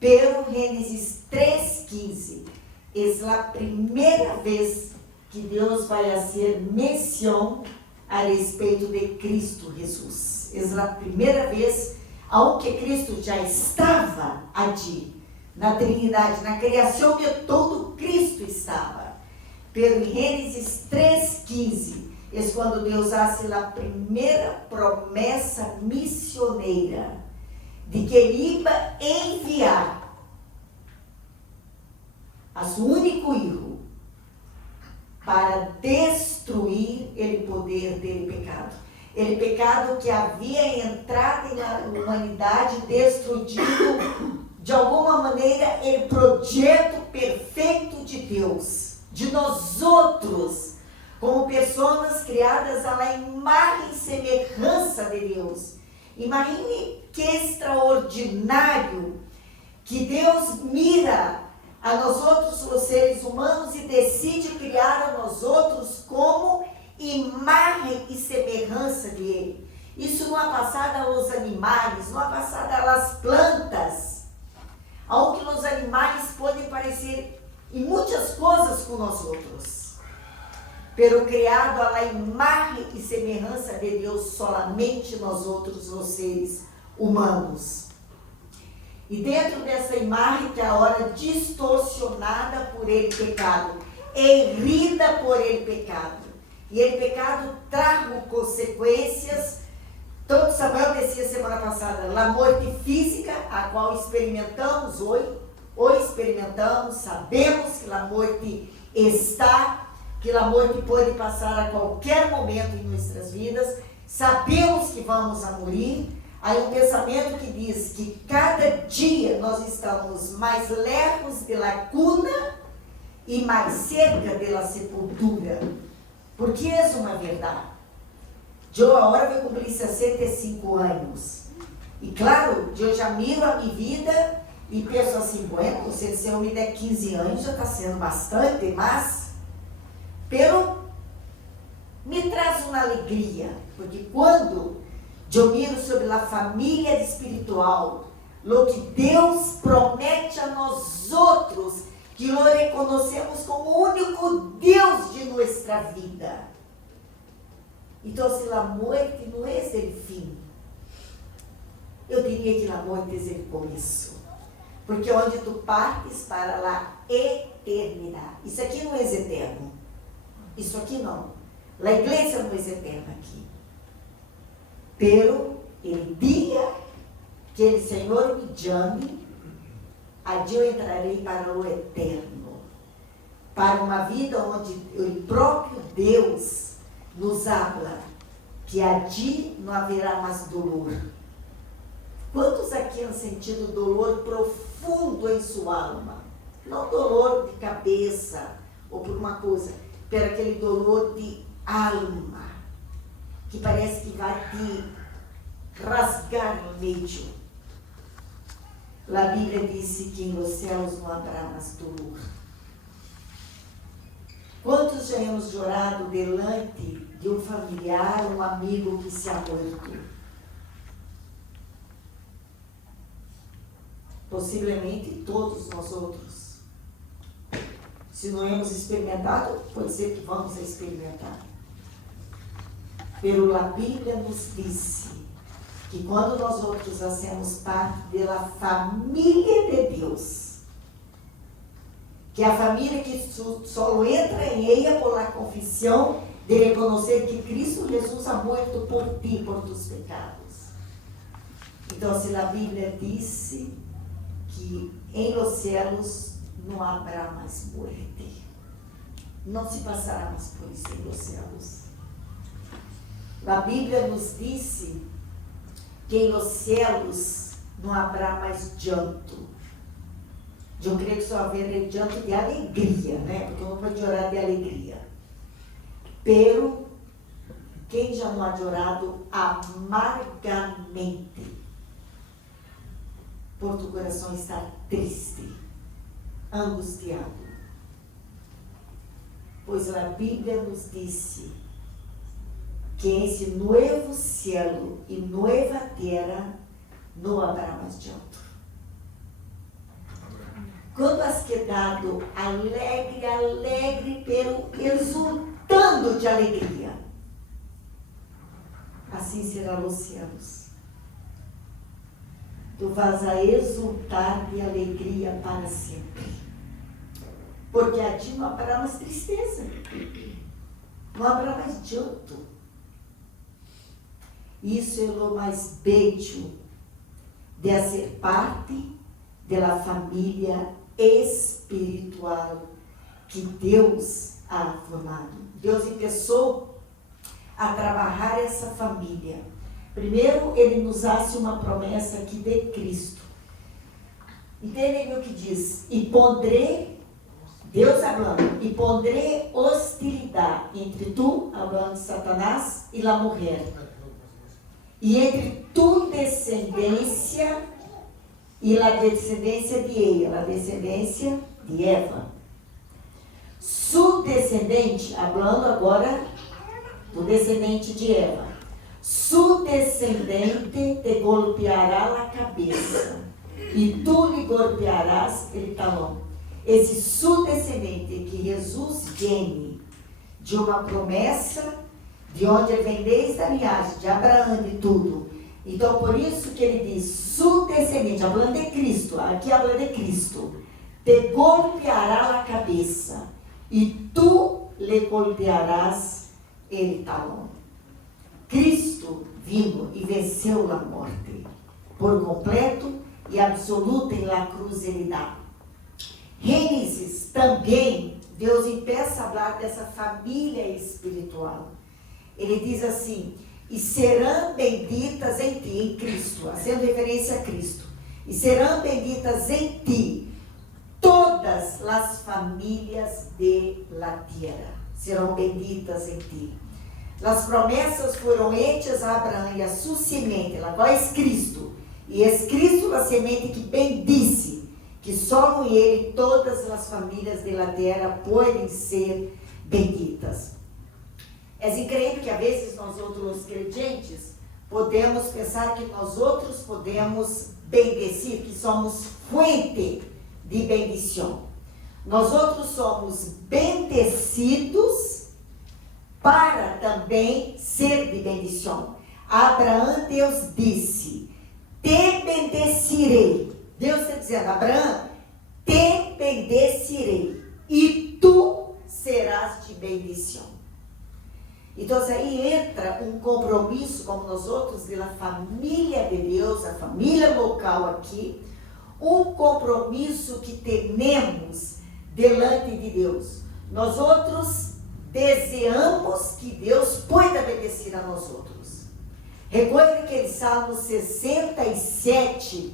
Pero Gênesis 3:15 é a primeira vez que Deus vai fazer menção a respeito de Cristo Jesus. É a primeira vez, aunque Cristo já estava ali, na Trindade, na criação de todo, Cristo estava. Pero em Gênesis 3:15 é quando Deus faz a primeira promessa missioneira de que Ele ia enviar a seu único filho para destruir o poder do pecado. O pecado que havia entrado na humanidade, destruindo de alguma maneira o projeto perfeito de Deus, de nós outros, como pessoas criadas à imagem e semelhança de Deus. Imagine que extraordinário que Deus mira a nós outros, os seres humanos, e decide criar a nós outros como imagem e semelhança de Ele. Isso não é passado aos animais, não é passado às plantas, aunque os animais podem parecer em muitas coisas com nós outros, pero criado à imagem e semelhança de Deus, somente nós outros, os seres humanos. E dentro dessa imagem que é a hora distorcionada por ele pecado, herida por ele pecado, e ele pecado trago consequências. Tanto Samuel dizia semana passada, a morte física, a qual experimentamos hoje experimentamos, sabemos que a morte está, que a morte pode passar a qualquer momento em nossas vidas, sabemos que vamos a morrer. Há um pensamento que diz que cada dia nós estamos mais lejos da cuna e mais cerca da sepultura, porque é uma verdade. Eu agora vou cumprir 65 anos, e claro, eu já miro a minha vida e penso assim, bueno, se eu me der 15 anos já está sendo bastante, mas me traz uma alegria, porque quando eu miro sobre a família espiritual, o que Deus promete a nós outros, que o reconhecemos como o único Deus de nossa vida. Então, se a morte não é o fim, eu diria que a morte é o começo. Porque onde tu partes para a eternidade. Isso aqui não é eterno. Isso aqui não. A igreja não é eterna aqui. Pero el dia que o Senhor me chame, ali eu entrarei para o eterno, para uma vida onde o próprio Deus nos habla que ali não haverá mais dolor. Quantos aqui han sentido dolor profundo em sua alma? Não dolor de cabeça ou por uma coisa, pero aquele dolor de alma, que parece que vai te rasgar no meio. A Bíblia disse que nos céus não haverá mais dolor. Quantos já hemos chorado delante de um familiar, um amigo que se ha morto? Possivelmente todos nós outros. Se não hemos experimentado, pode ser que vamos experimentar. Pero a Bíblia nos disse que quando nós outros fazemos parte da família de Deus, que a família que só entra em ela por la confissão de reconhecer que Cristo Jesus ha morto por ti, por tus pecados. Então, se a Bíblia disse que em los céus não haverá mais morte, não se passará mais por isso em los céus. A Bíblia nos disse que em los céus não haverá mais llanto. Eu creio que só haverá llanto de alegria, né? Porque não pode chorar de alegria. Pero, quem já não ha chorado amargamente, por tu coração estar triste, angustiado? Pois a Bíblia nos disse que esse novo céu e nova terra não haverá mais llanto. Quando has quedado alegre, pero exultando de alegria, assim será os céus. Tu vas a exultar de alegria para sempre. Porque a ti não haverá mais tristeza, não haverá mais llanto. Isso é o mais bello de ser parte da família espiritual que Deus ha formado. Deus começou a trabalhar essa família. Primeiro, Ele nos hace uma promessa aqui de Cristo. Entendem o que diz? E pondrei, Deus falando, e pondrei hostilidade entre tu, falando de Satanás, e a mulher. E entre tu descendência e a descendência de ela, a descendência de Eva. Su descendente, falando agora do descendente de Eva. Su descendente te golpeará a cabeça e tu lhe golpearás o talão. Esse su descendente que Jesus vem de uma promessa de onde vem desde a linhagem de Abraão e tudo. Então, por isso que ele diz, su descendente, falando de Cristo, aqui falando de Cristo, te golpeará a cabeça e tu lhe golpearás o talão. Cristo vindo e venceu a morte por completo e absoluta em la cruz ele dá. Gênesis também, Deus empieza a falar dessa família espiritual. Ele diz assim, e serão benditas em ti, em Cristo, fazendo referência a Cristo, e serão benditas em ti todas as famílias de la tierra, serão benditas em ti. As promessas foram hechas a Abraão e a sua semente, a qual é Cristo, e é Cristo a semente que bendice, que só com ele todas as famílias de la terra podem ser benditas. É incrível que às vezes nós outros crentes podemos pensar que nós outros podemos bendecir, que somos fuente de bendição. Nós outros somos bendecidos para também ser de bendição. Abraão, Deus disse, te bendecirei. Deus está dizendo, Abraão, te bendecirei e tu serás de bendição. Então, aí entra um compromisso, como nós outros, da família de Deus, a família local aqui, um compromisso que temos delante de Deus. Nós outros desejamos que Deus pueda bendecir a nós outros. Recuerde que em Salmo 67,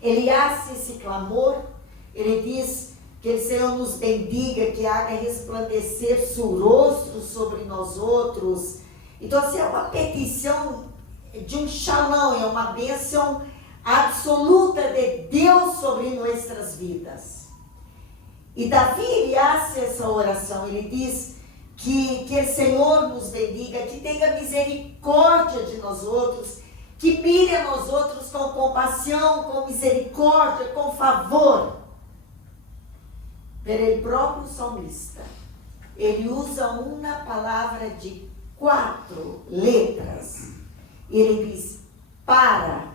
ele hace esse clamor, ele diz que o Senhor nos bendiga, que haga resplandecer seu rosto sobre nós outros. Então, assim, é uma petição de um shalom, é uma bênção absoluta de Deus sobre nossas vidas. E Davi, ele faz essa oração, ele diz que o Senhor nos bendiga, que tenha misericórdia de nós outros, que mire a nós outros com compaixão, com misericórdia, com favor. Pero o próprio salmista, ele usa uma palavra de 4 letras. Ele diz, para.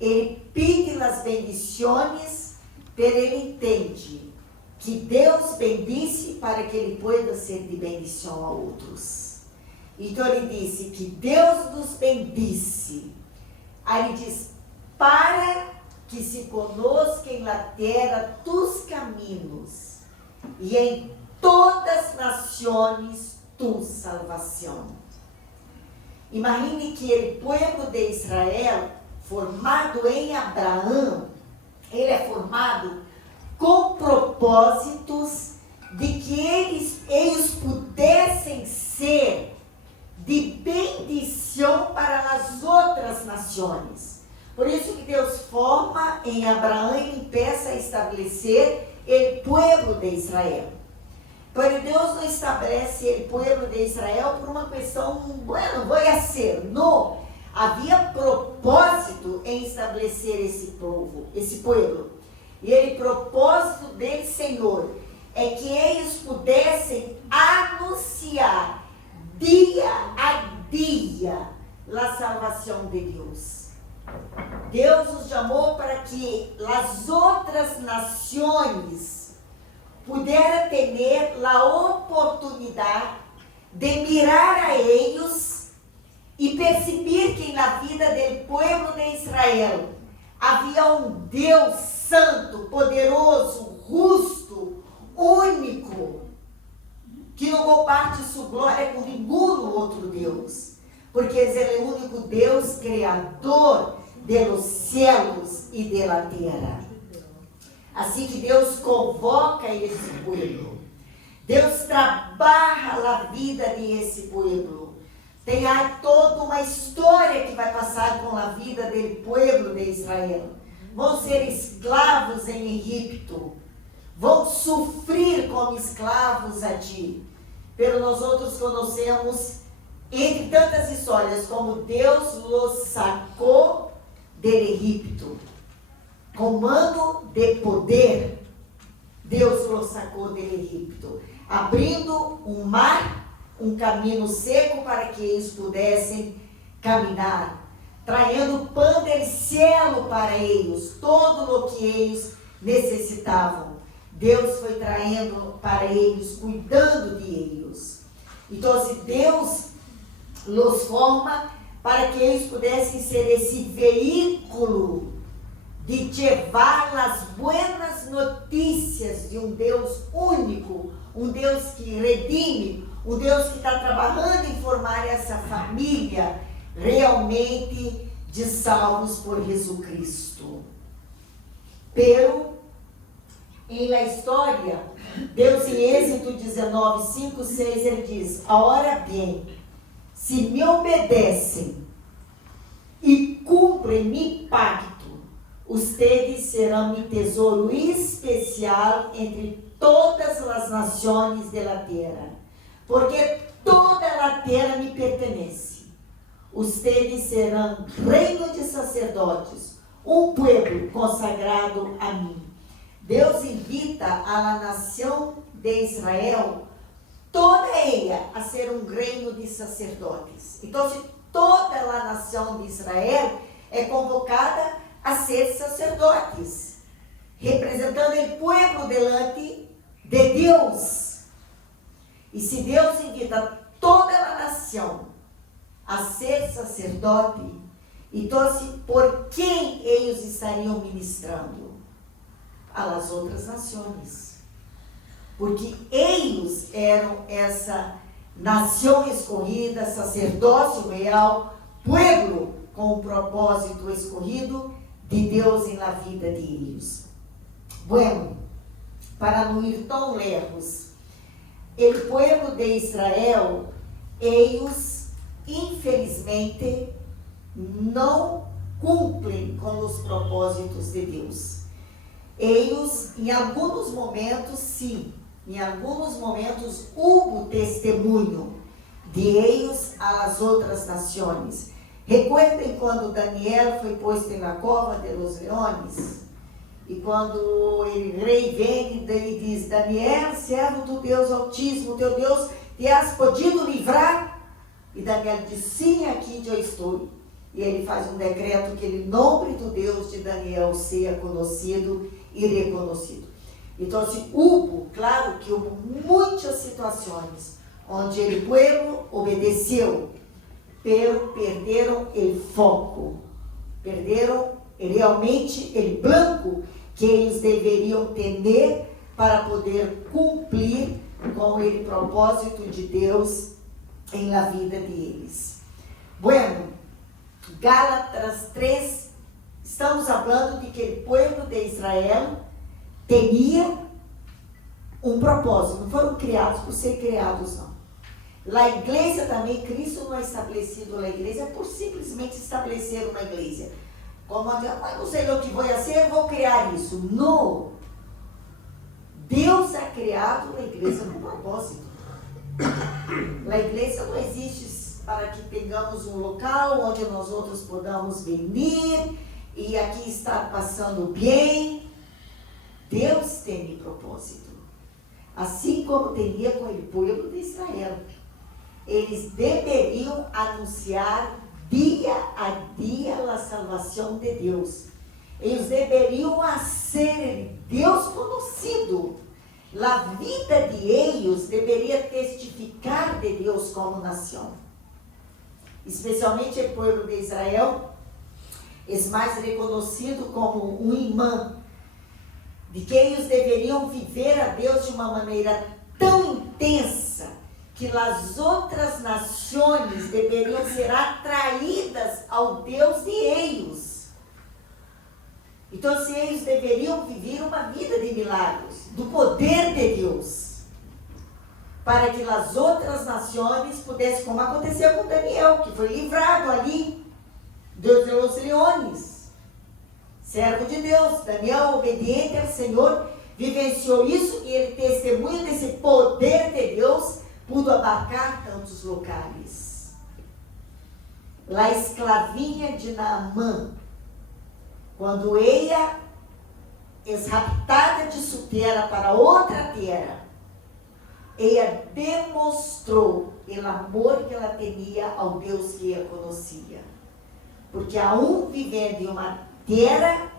Ele pede as bendições, pero ele entende que Deus bendice para que ele possa ser de bendição a outros. Então ele disse que Deus nos bendice. Aí ele diz, para que se conosca na terra tus caminhos e em todas as nações tu salvação. Imagine que o povo de Israel, formado em Abraão, ele é formado com propósitos de que eles pudessem ser de bendição para as outras nações. Por isso que Deus forma em Abraão e empieza a estabelecer o povo de Israel. Pero Deus não estabelece o povo de Israel por uma questão, bueno, vou ser. Não. Havia propósito em estabelecer esse povo. E o propósito do Senhor é que eles pudessem anunciar dia a dia a salvação de Deus. Deus nos chamou para que as outras nações pudessem ter a oportunidade de mirar a eles e perceber que na vida do povo de Israel havia um Deus santo, poderoso, justo, único, que não comparte sua glória com nenhum outro Deus, porque Ele é o único Deus criador dos céus e da terra. Assim que Deus convoca esse povo, Deus trabalha a vida desse povo. Tem aí toda uma história que vai passar com a vida do povo de Israel. Vão ser escravos em Egipto, vão sofrer como escravos allí. Pero nós outros conhecemos, entre tantas histórias, como Deus os sacou do Egipto. Com mano de poder, Deus os sacou do Egipto, abrindo um mar, um caminho seco para que eles pudessem caminhar, traindo pão do céu para eles, todo o que eles necessitavam. Deus foi traindo para eles, cuidando de eles. Então, se Deus os forma para que eles pudessem ser esse veículo de levar as buenas notícias de um Deus único, um Deus que redime, um Deus que está trabalhando em formar essa família realmente de salvos por Jesus Cristo. Pero, em la história, Deus em Êxodo 19, 5, 6, ele diz, agora bem, se me obedecem e cumprem mi pacto, ustedes serão mi tesouro especial entre todas as nações da terra, porque toda a terra me pertence. Ustedes serão reino de sacerdotes, um povo consagrado a mim. Deus invita a nação de Israel, toda ela, a ser um reino de sacerdotes. Então, se toda a nação de Israel é convocada a ser sacerdotes, representando o povo delante de Deus. E se Deus invita toda a nação a ser sacerdote, então, por quem eles estariam ministrando? Às outras nações. Porque eles eram essa nação escolhida, sacerdócio real, povo com o propósito escolhido de Deus na vida de eles. Bueno, para não ir tão lejos, o povo de Israel, eles, infelizmente, não cumprem com os propósitos de Deus. Eles, em alguns momentos, sim, em alguns momentos, houve testemunho de eles às outras nações. Recuerden quando Daniel foi posto na cova de los leones, e quando o rei vem e diz: Daniel, servo do Deus Altíssimo, teu Deus, te has podido livrar? E Daniel diz: sim, aqui eu estou. E ele faz um decreto que o nome do Deus de Daniel seja conhecido e reconhecido. Então, houve, claro que houve muitas situações onde o povo obedeceu, pero perderam o foco, perderam realmente o blanco que eles deveriam ter para poder cumprir com o propósito de Deus em la vida deles. Bueno, Gálatas 3, estamos falando de que o povo de Israel tinha um propósito, não foram criados por ser criados, não. A igreja também, Cristo não é estabelecido a igreja por simplesmente estabelecer uma igreja. Como não sei o que vou fazer, vou criar isso. Não. Deus ha criado a igreja com propósito. A igreja não existe para que tenhamos um local onde nós outros podamos vir e aqui estar passando bem. Deus tem propósito. Assim como teria com o povo de Israel. Eles deveriam anunciar dia a dia a salvação de Deus. Eles deveriam ser Deus conhecido. A vida de eles deveria testificar de Deus como nação. Especialmente o povo de Israel é mais reconhecido como um imã, de que eles deveriam viver a Deus de uma maneira tão intensa que as outras nações deveriam ser atraídas ao Deus de eles. Então, se eles deveriam viver uma vida de milagres, do poder de Deus, para que as outras nações pudessem, como aconteceu com Daniel, que foi livrado ali dos leones, servo de Deus. Daniel, obediente ao Senhor, vivenciou isso e ele testemunha desse poder de Deus, pudo abarcar tantos locais. A esclavinha de Naamã, quando ela é raptada de sua terra para outra terra, ela demonstrou o amor que ela tinha ao Deus que a conhecia. Porque aún vivendo em uma terra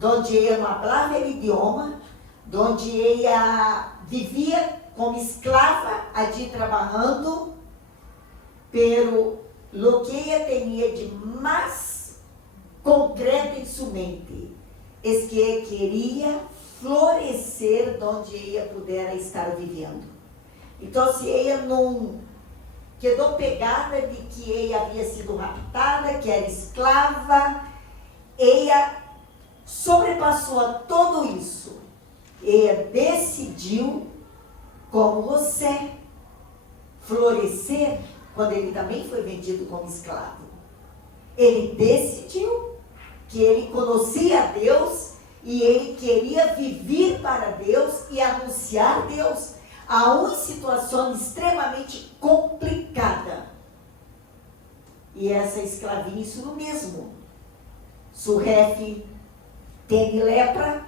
onde ela não falava o idioma, onde ela vivia como esclava allí trabalhando, pero lo que ella tenía de más concreto em sua mente es que ella queria florescer onde ella pudera estar vivendo. Então, se ella não quedou pegada de que ella havia sido raptada, que era esclava, ella sobrepassou a tudo isso. Ella decidiu, como você, florescer quando ele também foi vendido como escravo. Ele decidiu que ele conhecia a Deus e ele queria viver para Deus e anunciar Deus a uma situação extremamente complicada. E essa escravinha isso no mesmo. Seu chefe tem lepra,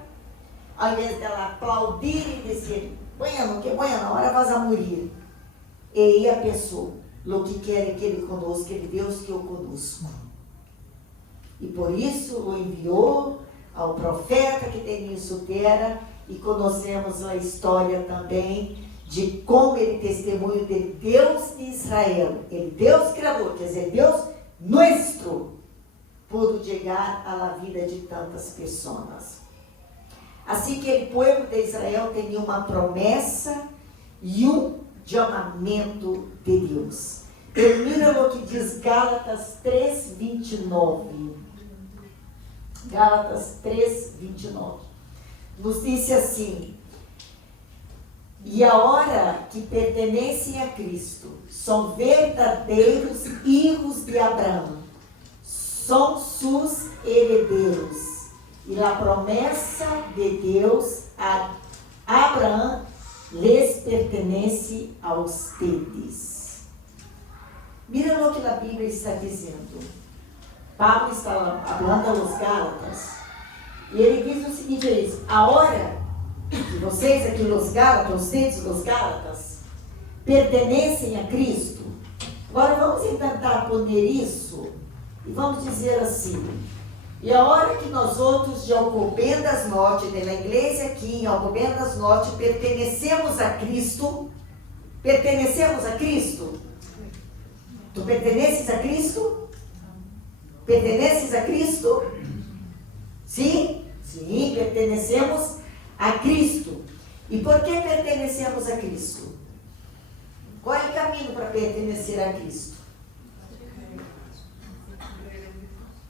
ao invés dela aplaudir e dizer: bueno, que bueno, agora vas a morir. E ela pensou: lo que quer que ele conosco, aquele Deus que eu conosco. E por isso o enviou ao profeta que tem em sua terra, e conhecemos a história também de como ele testemunho de Deus de Israel, ele Deus criador, quer dizer, Deus nosso, pôde chegar à vida de tantas pessoas. Assim que o povo de Israel tinha uma promessa e um chamamento de Deus. Termina o que diz Gálatas 3:29. Gálatas 3, 29. Nos disse assim: e agora que pertencem a Cristo, são verdadeiros filhos de Abraão, são seus herdeiros, e a promessa de Deus a Abraão les pertenece a ustedes. Mira o que a Bíblia está dizendo. Pablo está falando aos Gálatas, e ele diz o seguinte: agora que vocês aqui, os Gálatas, os centros dos Gálatas, pertencem a Cristo. Agora vamos tentar poner isso e vamos dizer assim: e a hora que nós outros de Alcobendas Norte, da igreja aqui em Alcobendas Norte, pertenecemos a Cristo. Pertenecemos a Cristo? Tu pertences a Cristo? Pertences a Cristo? Sim? Sim, pertenecemos a Cristo. E por que pertenecemos a Cristo? Qual é o caminho para pertencer a Cristo?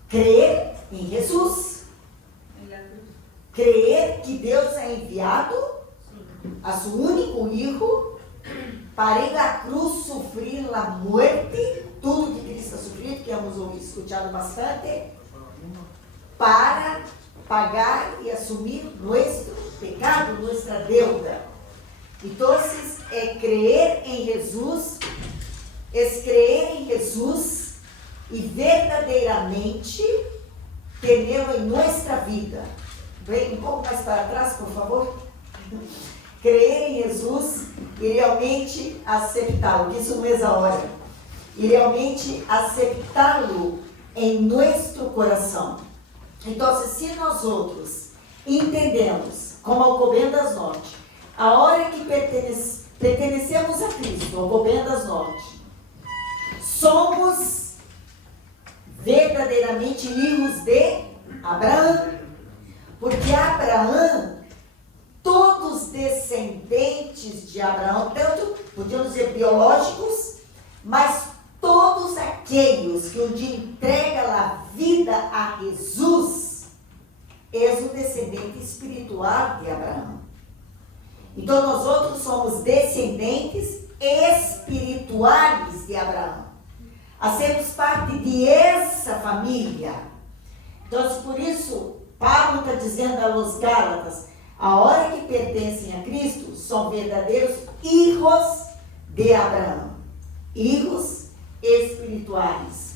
Crer em Jesus. Crer que Deus ha enviado a seu único Hijo para ir à cruz sofrer a morte, tudo que Cristo ha sofrido, que hemos escutado bastante, para pagar e assumir nosso pecado, nossa deuda. Então, é crer em Jesus, é crer em Jesus e verdadeiramente tê-lo em nossa vida. Vem um pouco mais para trás, por favor. Crer em Jesus e realmente aceitá-lo, isso mesmo a hora. E realmente aceitá-lo em nosso coração. Então, se nós outros entendemos, como Alcobendas Norte, a hora que pertenecemos a Cristo, Alcobendas Norte, somos verdadeiramente filhos de Abraão, porque Abraão, todos descendentes de Abraão, tanto podíamos dizer biológicos, mas todos aqueles que um dia entregam a vida a Jesus, é o descendente espiritual de Abraão. Então, nós outros somos descendentes espirituais de Abraão. Hacemos parte de essa família. Então, por isso, Pablo está dizendo aos Gálatas, a hora que pertencem a Cristo, são verdadeiros filhos de Abraão. Filhos espirituais.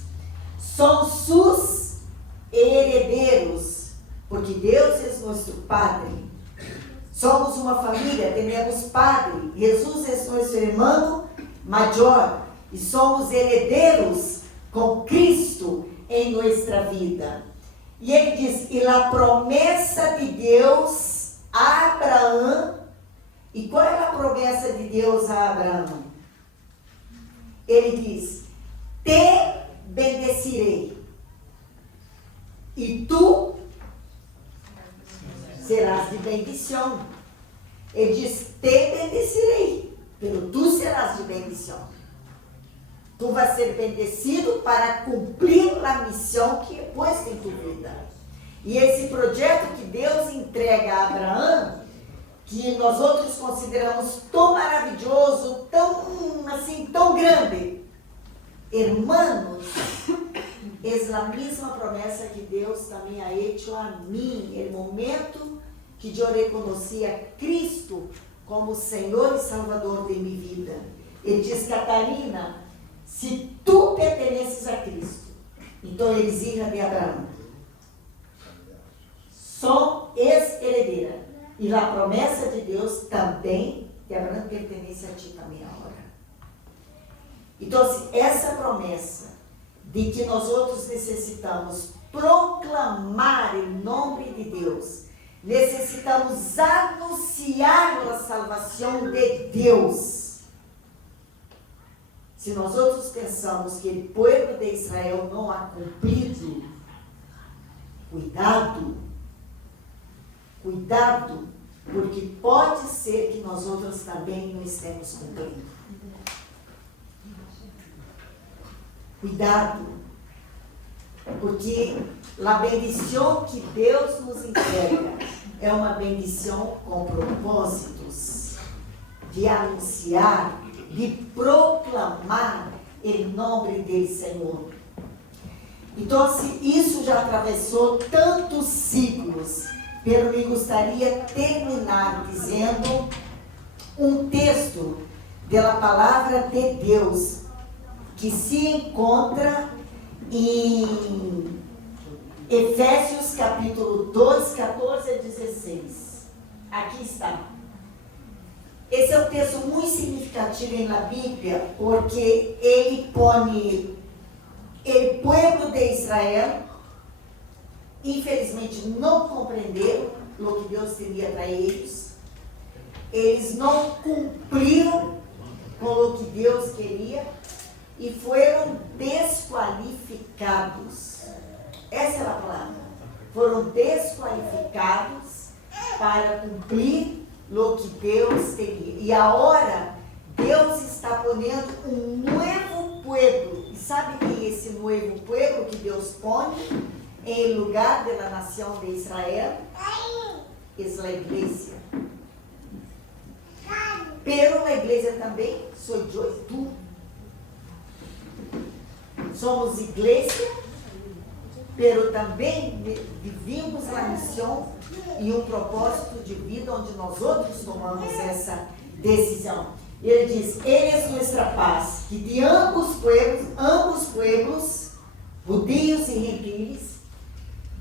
São seus herdeiros, porque Deus é nosso Padre. Somos uma família, temos Padre. Jesus é nosso irmão maior. E somos herdeiros com Cristo em nossa vida. E ele diz, e a promessa de Deus a Abraão. E qual é a promessa de Deus a Abraão? Ele diz, te bendecirei, e tu serás de bendição. Ele diz, te bendecirei, pero tu serás de bendição. Tu vais ser bendecido para cumprir a missão que é posta em tua vida. E esse projeto que Deus entrega a Abraão, que nós outros consideramos tão maravilhoso, tão grande, hermanos, é a mesma promessa que Deus também ha hecho a mim, no momento que eu reconheci a Cristo como Senhor e Salvador de minha vida. Ele diz, Catarina, se tu pertences a Cristo, então eres filha de Abraão. Só és herdeira. E a promessa de Deus também, de Abraão, pertence a ti também agora. Então, essa promessa de que nós outros necessitamos proclamar em nome de Deus, necessitamos anunciar a salvação de Deus. Se nós outros pensamos que o povo de Israel não ha cumprido, cuidado, porque pode ser que nós outros também não estemos cumprindo. Cuidado. Porque a bendição que Deus nos entrega é uma bendição com propósitos de anunciar, de proclamar o nome do Senhor. Então, isso já atravessou tantos ciclos, mas me gostaria de terminar dizendo um texto da palavra de Deus que se encontra em Efésios capítulo 2, 14 a 16. Aqui está. Esse é um texto muito significativo na Bíblia, porque ele põe o povo de Israel, infelizmente, não compreenderam o que Deus teria para eles. Eles não cumpriram com o que Deus queria e foram desqualificados. Essa é a palavra. Foram desqualificados para cumprir o que Deus teria. E agora, Deus está ponendo um novo povo. E sabe que esse novo povo que Deus põe em lugar da nação de Israel? É a igreja. Pero na igreja também sou eu e tu. Somos igreja, pero também vivimos a missão e um propósito de vida onde nós outros tomamos essa decisão. Ele diz: Ele é nossa paz, que de ambos pueblos, judios e gentiles,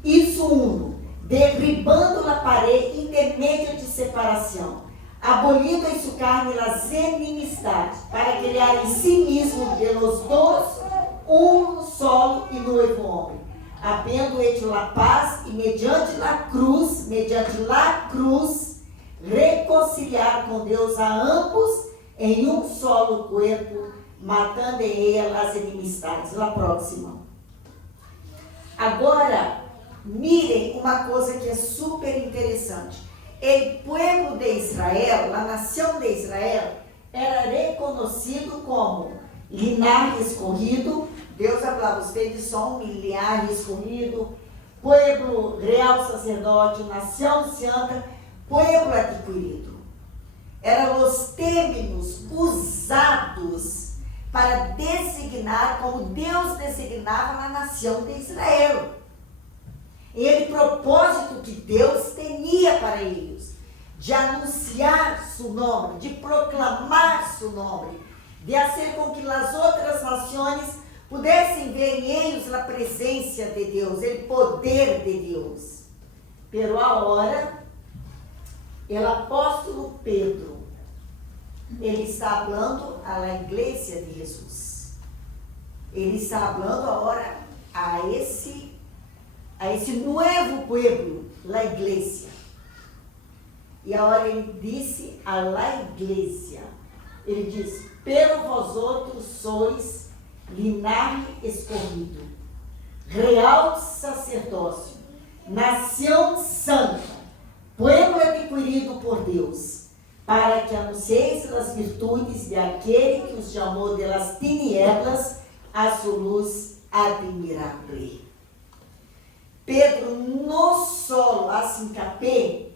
isso uno, derribando a parede intermédia de separação, abolindo em sua carne as enemistades, para criar em si mesmo de los dois um solo e novo homem, havendo hecho la paz e mediante la cruz, reconciliar com Deus a ambos em um solo corpo, matando em ela as enemistades. La próxima. Agora, mirem uma coisa que é super interessante. O povo de Israel, a nação de Israel, era reconhecido como linaje escorrido. Deus falava, vocês são linaje escorrido, povo real sacerdote, nação santa, povo adquirido. Eram os términos usados para designar como Deus designava na nação de Israel. E o propósito que Deus tinha para eles, de anunciar seu nome, de proclamar seu nome, de fazer com que as outras nações pudessem ver em eles a presença de Deus, o poder de Deus. Pero agora, o apóstolo Pedro, ele está falando à igreja de Jesus. Ele está falando agora a esse novo povo, a igreja. E agora ele disse a la igreja, ele diz: pero vosotros sois linaje escolhido, real sacerdócio, nação santa, povo adquirido por Deus, para que anuncieis as virtudes de aquele que os chamou das tinieblas a sua luz admirável. Pedro não só hace hincapié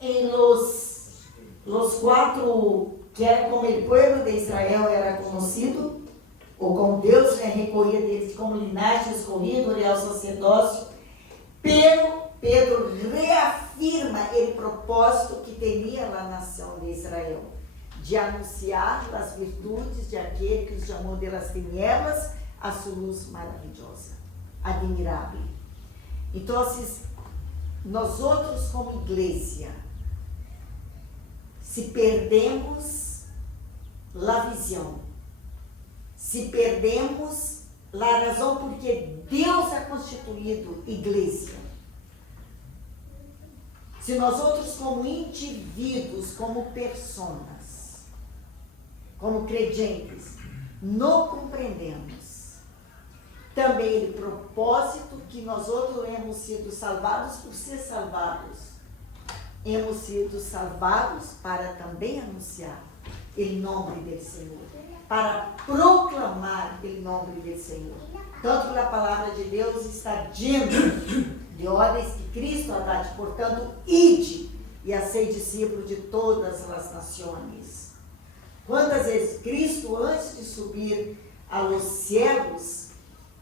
em los quatro, que era como o povo de Israel era conhecido, ou como Deus recorria deles como linaje escolhido, real sacerdócio. Pedro reafirma o propósito que tinha a nação de Israel, de anunciar as virtudes de aquele que os chamou das tinieblas a sua luz maravilhosa, admirável. Então, nós outros como igreja, se perdemos a visão, se perdemos a razão porque Deus é constituído igreja, se nós outros como indivíduos, como pessoas, como credentes, não compreendemos também o propósito que nós outros hemos sido salvados por ser salvados, hemos sido salvados para também anunciar o nome do Senhor, para proclamar o nome do Senhor. Tanto que a palavra de Deus está dizendo de ordens que Cristo ha dado, portanto, ide e a ser discípulo de todas as nações. Quantas vezes Cristo, antes de subir aos céus,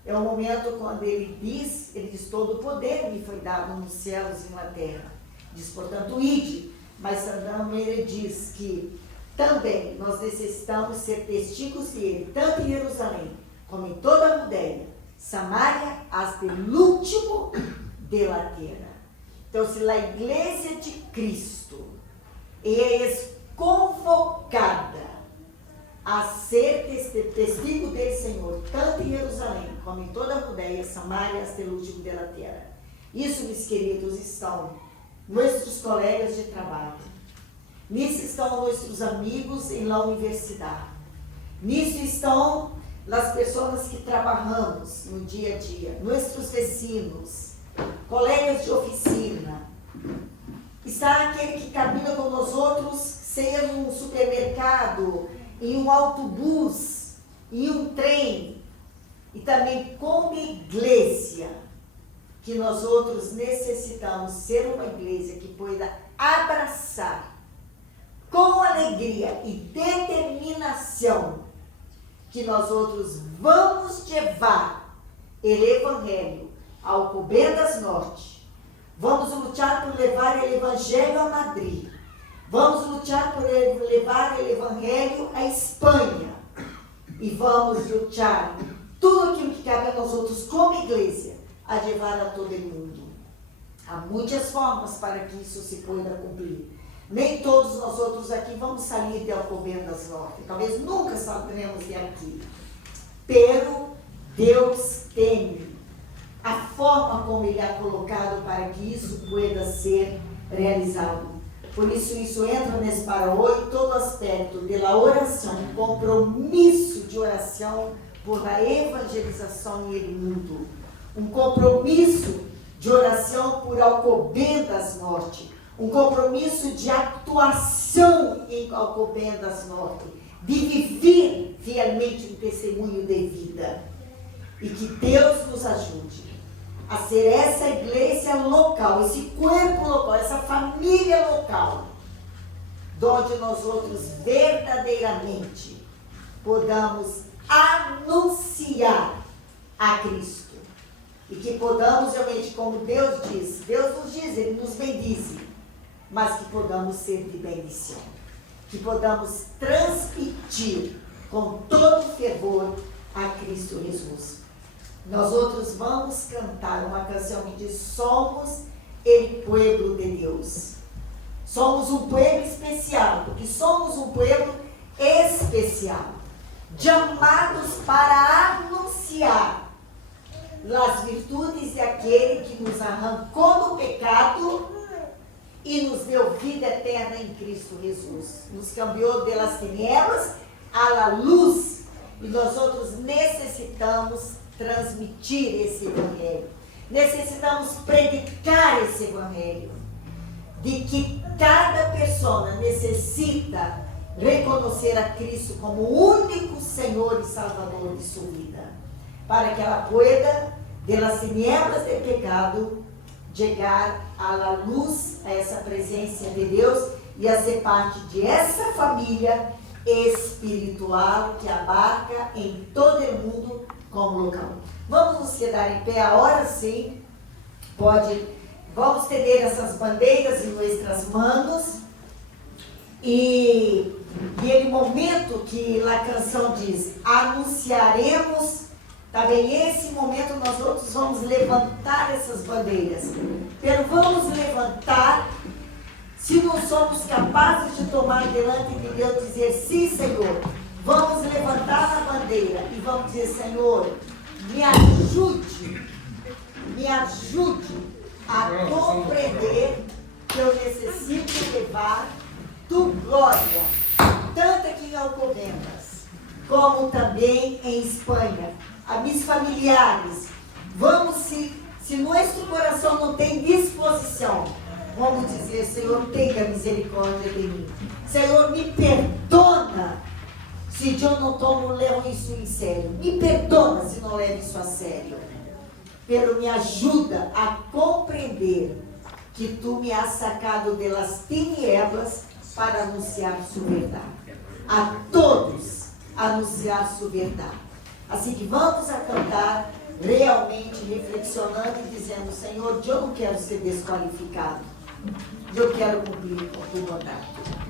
é o momento quando ele diz todo o poder me foi dado nos céus e na terra. Diz, portanto, ide, mas também ele diz que também nós necessitamos ser testigos dele, tanto em Jerusalém, como em toda a Judeia, Samaria, hasta el último de la terra. Então, se a igreja de Cristo é convocada a ser testigo do Senhor, tanto em Jerusalém, como em toda a Judeia, Samaria, hasta el último de la terra. Isso, meus queridos, estão nossos colegas de trabalho. Nisso estão nossos amigos em la universidade. Nisso estão as pessoas que trabalhamos no dia a dia, nossos vecinos, colegas de oficina. Está aquele que caminha com nós outros, seja num supermercado, em um autobus, em um trem, e também como igreja, que nós outros necessitamos ser uma igreja que pueda abraçar com alegria e determinação que nós outros vamos levar o Evangelho ao Cobendas Norte. Vamos lutar por levar o Evangelho a Madrid. Vamos lutar por levar o Evangelho à Espanha. E vamos lutar tudo aquilo que cabe a nós outros como igreja a levar a todo o mundo. Há muitas formas para que isso se possa cumprir. Nem todos nós outros aqui vamos sair de Alcobendas Norte. Talvez nunca sairemos de aqui. Pero Deus tem a forma como Ele ha colocado para que isso possa ser realizado. Por isso entra nesse para hoje todo aspecto da oração, compromisso de oração por a evangelização no mundo. Compromisso de oração por Alcobendas Norte. Compromisso de atuação em Alcobendas Norte. De viver fielmente testemunho de vida. E que Deus nos ajude a ser essa igreja local, esse corpo local, essa família local, onde nós outros verdadeiramente podamos anunciar a Cristo. E que podamos realmente, como Deus diz, Deus nos diz, Ele nos bendize, mas que podamos ser de bendição. Que podamos transmitir com todo fervor a Cristo Jesus. Nós outros vamos cantar uma canção que diz, somos o pueblo de Deus. Somos um povo especial, porque somos um povo especial. Chamados para anunciar as virtudes de aquele que nos arrancou do pecado e nos deu vida eterna em Cristo Jesus. Nos cambiou das tinieblas à luz. E nós outros necessitamos transmitir esse Evangelho. Necessitamos predicar esse Evangelho. De que cada pessoa necessita reconhecer a Cristo como o único Senhor e Salvador de sua vida. Para que ela pueda, das tinieblas do pecado, chegar à luz, a essa presença de Deus e a ser parte de essa família espiritual que abarca em todo o mundo como local. Vamos nos quedar em pé agora sim. Vamos ter essas bandeiras em nossas mãos. E aquele momento que a canção diz, anunciaremos, também esse momento nós outros vamos levantar essas bandeiras. Pero vamos levantar, se não somos capazes de tomar diante de Deus, dizer, sim, Senhor, vamos levantar a bandeira e vamos dizer, Senhor, me ajude a compreender que eu necessito levar tu glória, tanto aqui em Alcobendas, como também em Espanha. A meus familiares, vamos, se nosso coração não tem disposição Vamos dizer, Senhor, tenha misericórdia de mim. Senhor, me perdona se eu não levo isso em sério. Me perdona se não levo isso a sério. Pero me ajuda a compreender que tu me has sacado das tinieblas para anunciar sua verdade. A todos anunciar sua verdade. Assim que vamos a cantar realmente reflexionando e dizendo: Senhor, eu não quero ser desqualificado. Eu quero cumprir com o teu mandato.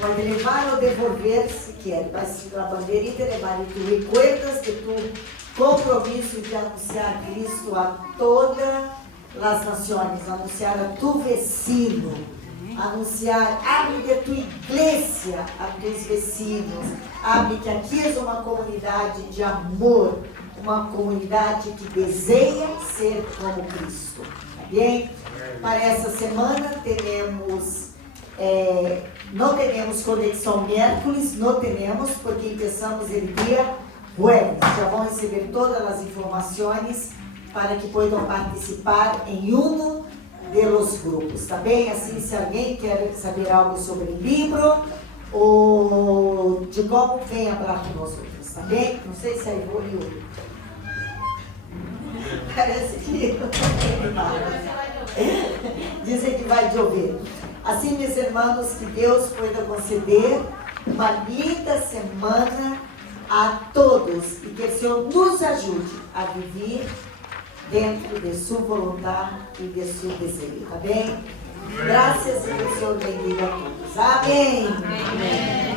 Pode levar ou devolver se quer, mas a bandeirita levar, e tu recuerdas de tu compromisso de anunciar Cristo a todas as nações, anunciar a tu vecino, anunciar, abre de tua igreja a teus vecinos, abre que aqui é uma comunidade de amor, uma comunidade que deseja ser como Cristo, tá bem? Para essa semana teremos, não teremos conexão miércoles, não teremos, porque começamos o dia jueves. Já vão receber todas as informações para que possam participar em um dos grupos, tá bem? Assim, se alguém quer saber algo sobre o livro ou de como, venha falar com nós outros. todos, tá bem? Não sei se a Ivone ouve. Parece que dizem que vai chover. Assim, meus irmãos, que Deus pueda conceder uma linda semana a todos e que o Senhor nos ajude a viver dentro de sua vontade e de seu desejo, tá bem? Graças e que o Senhor bendiga a todos. Amém. Amém.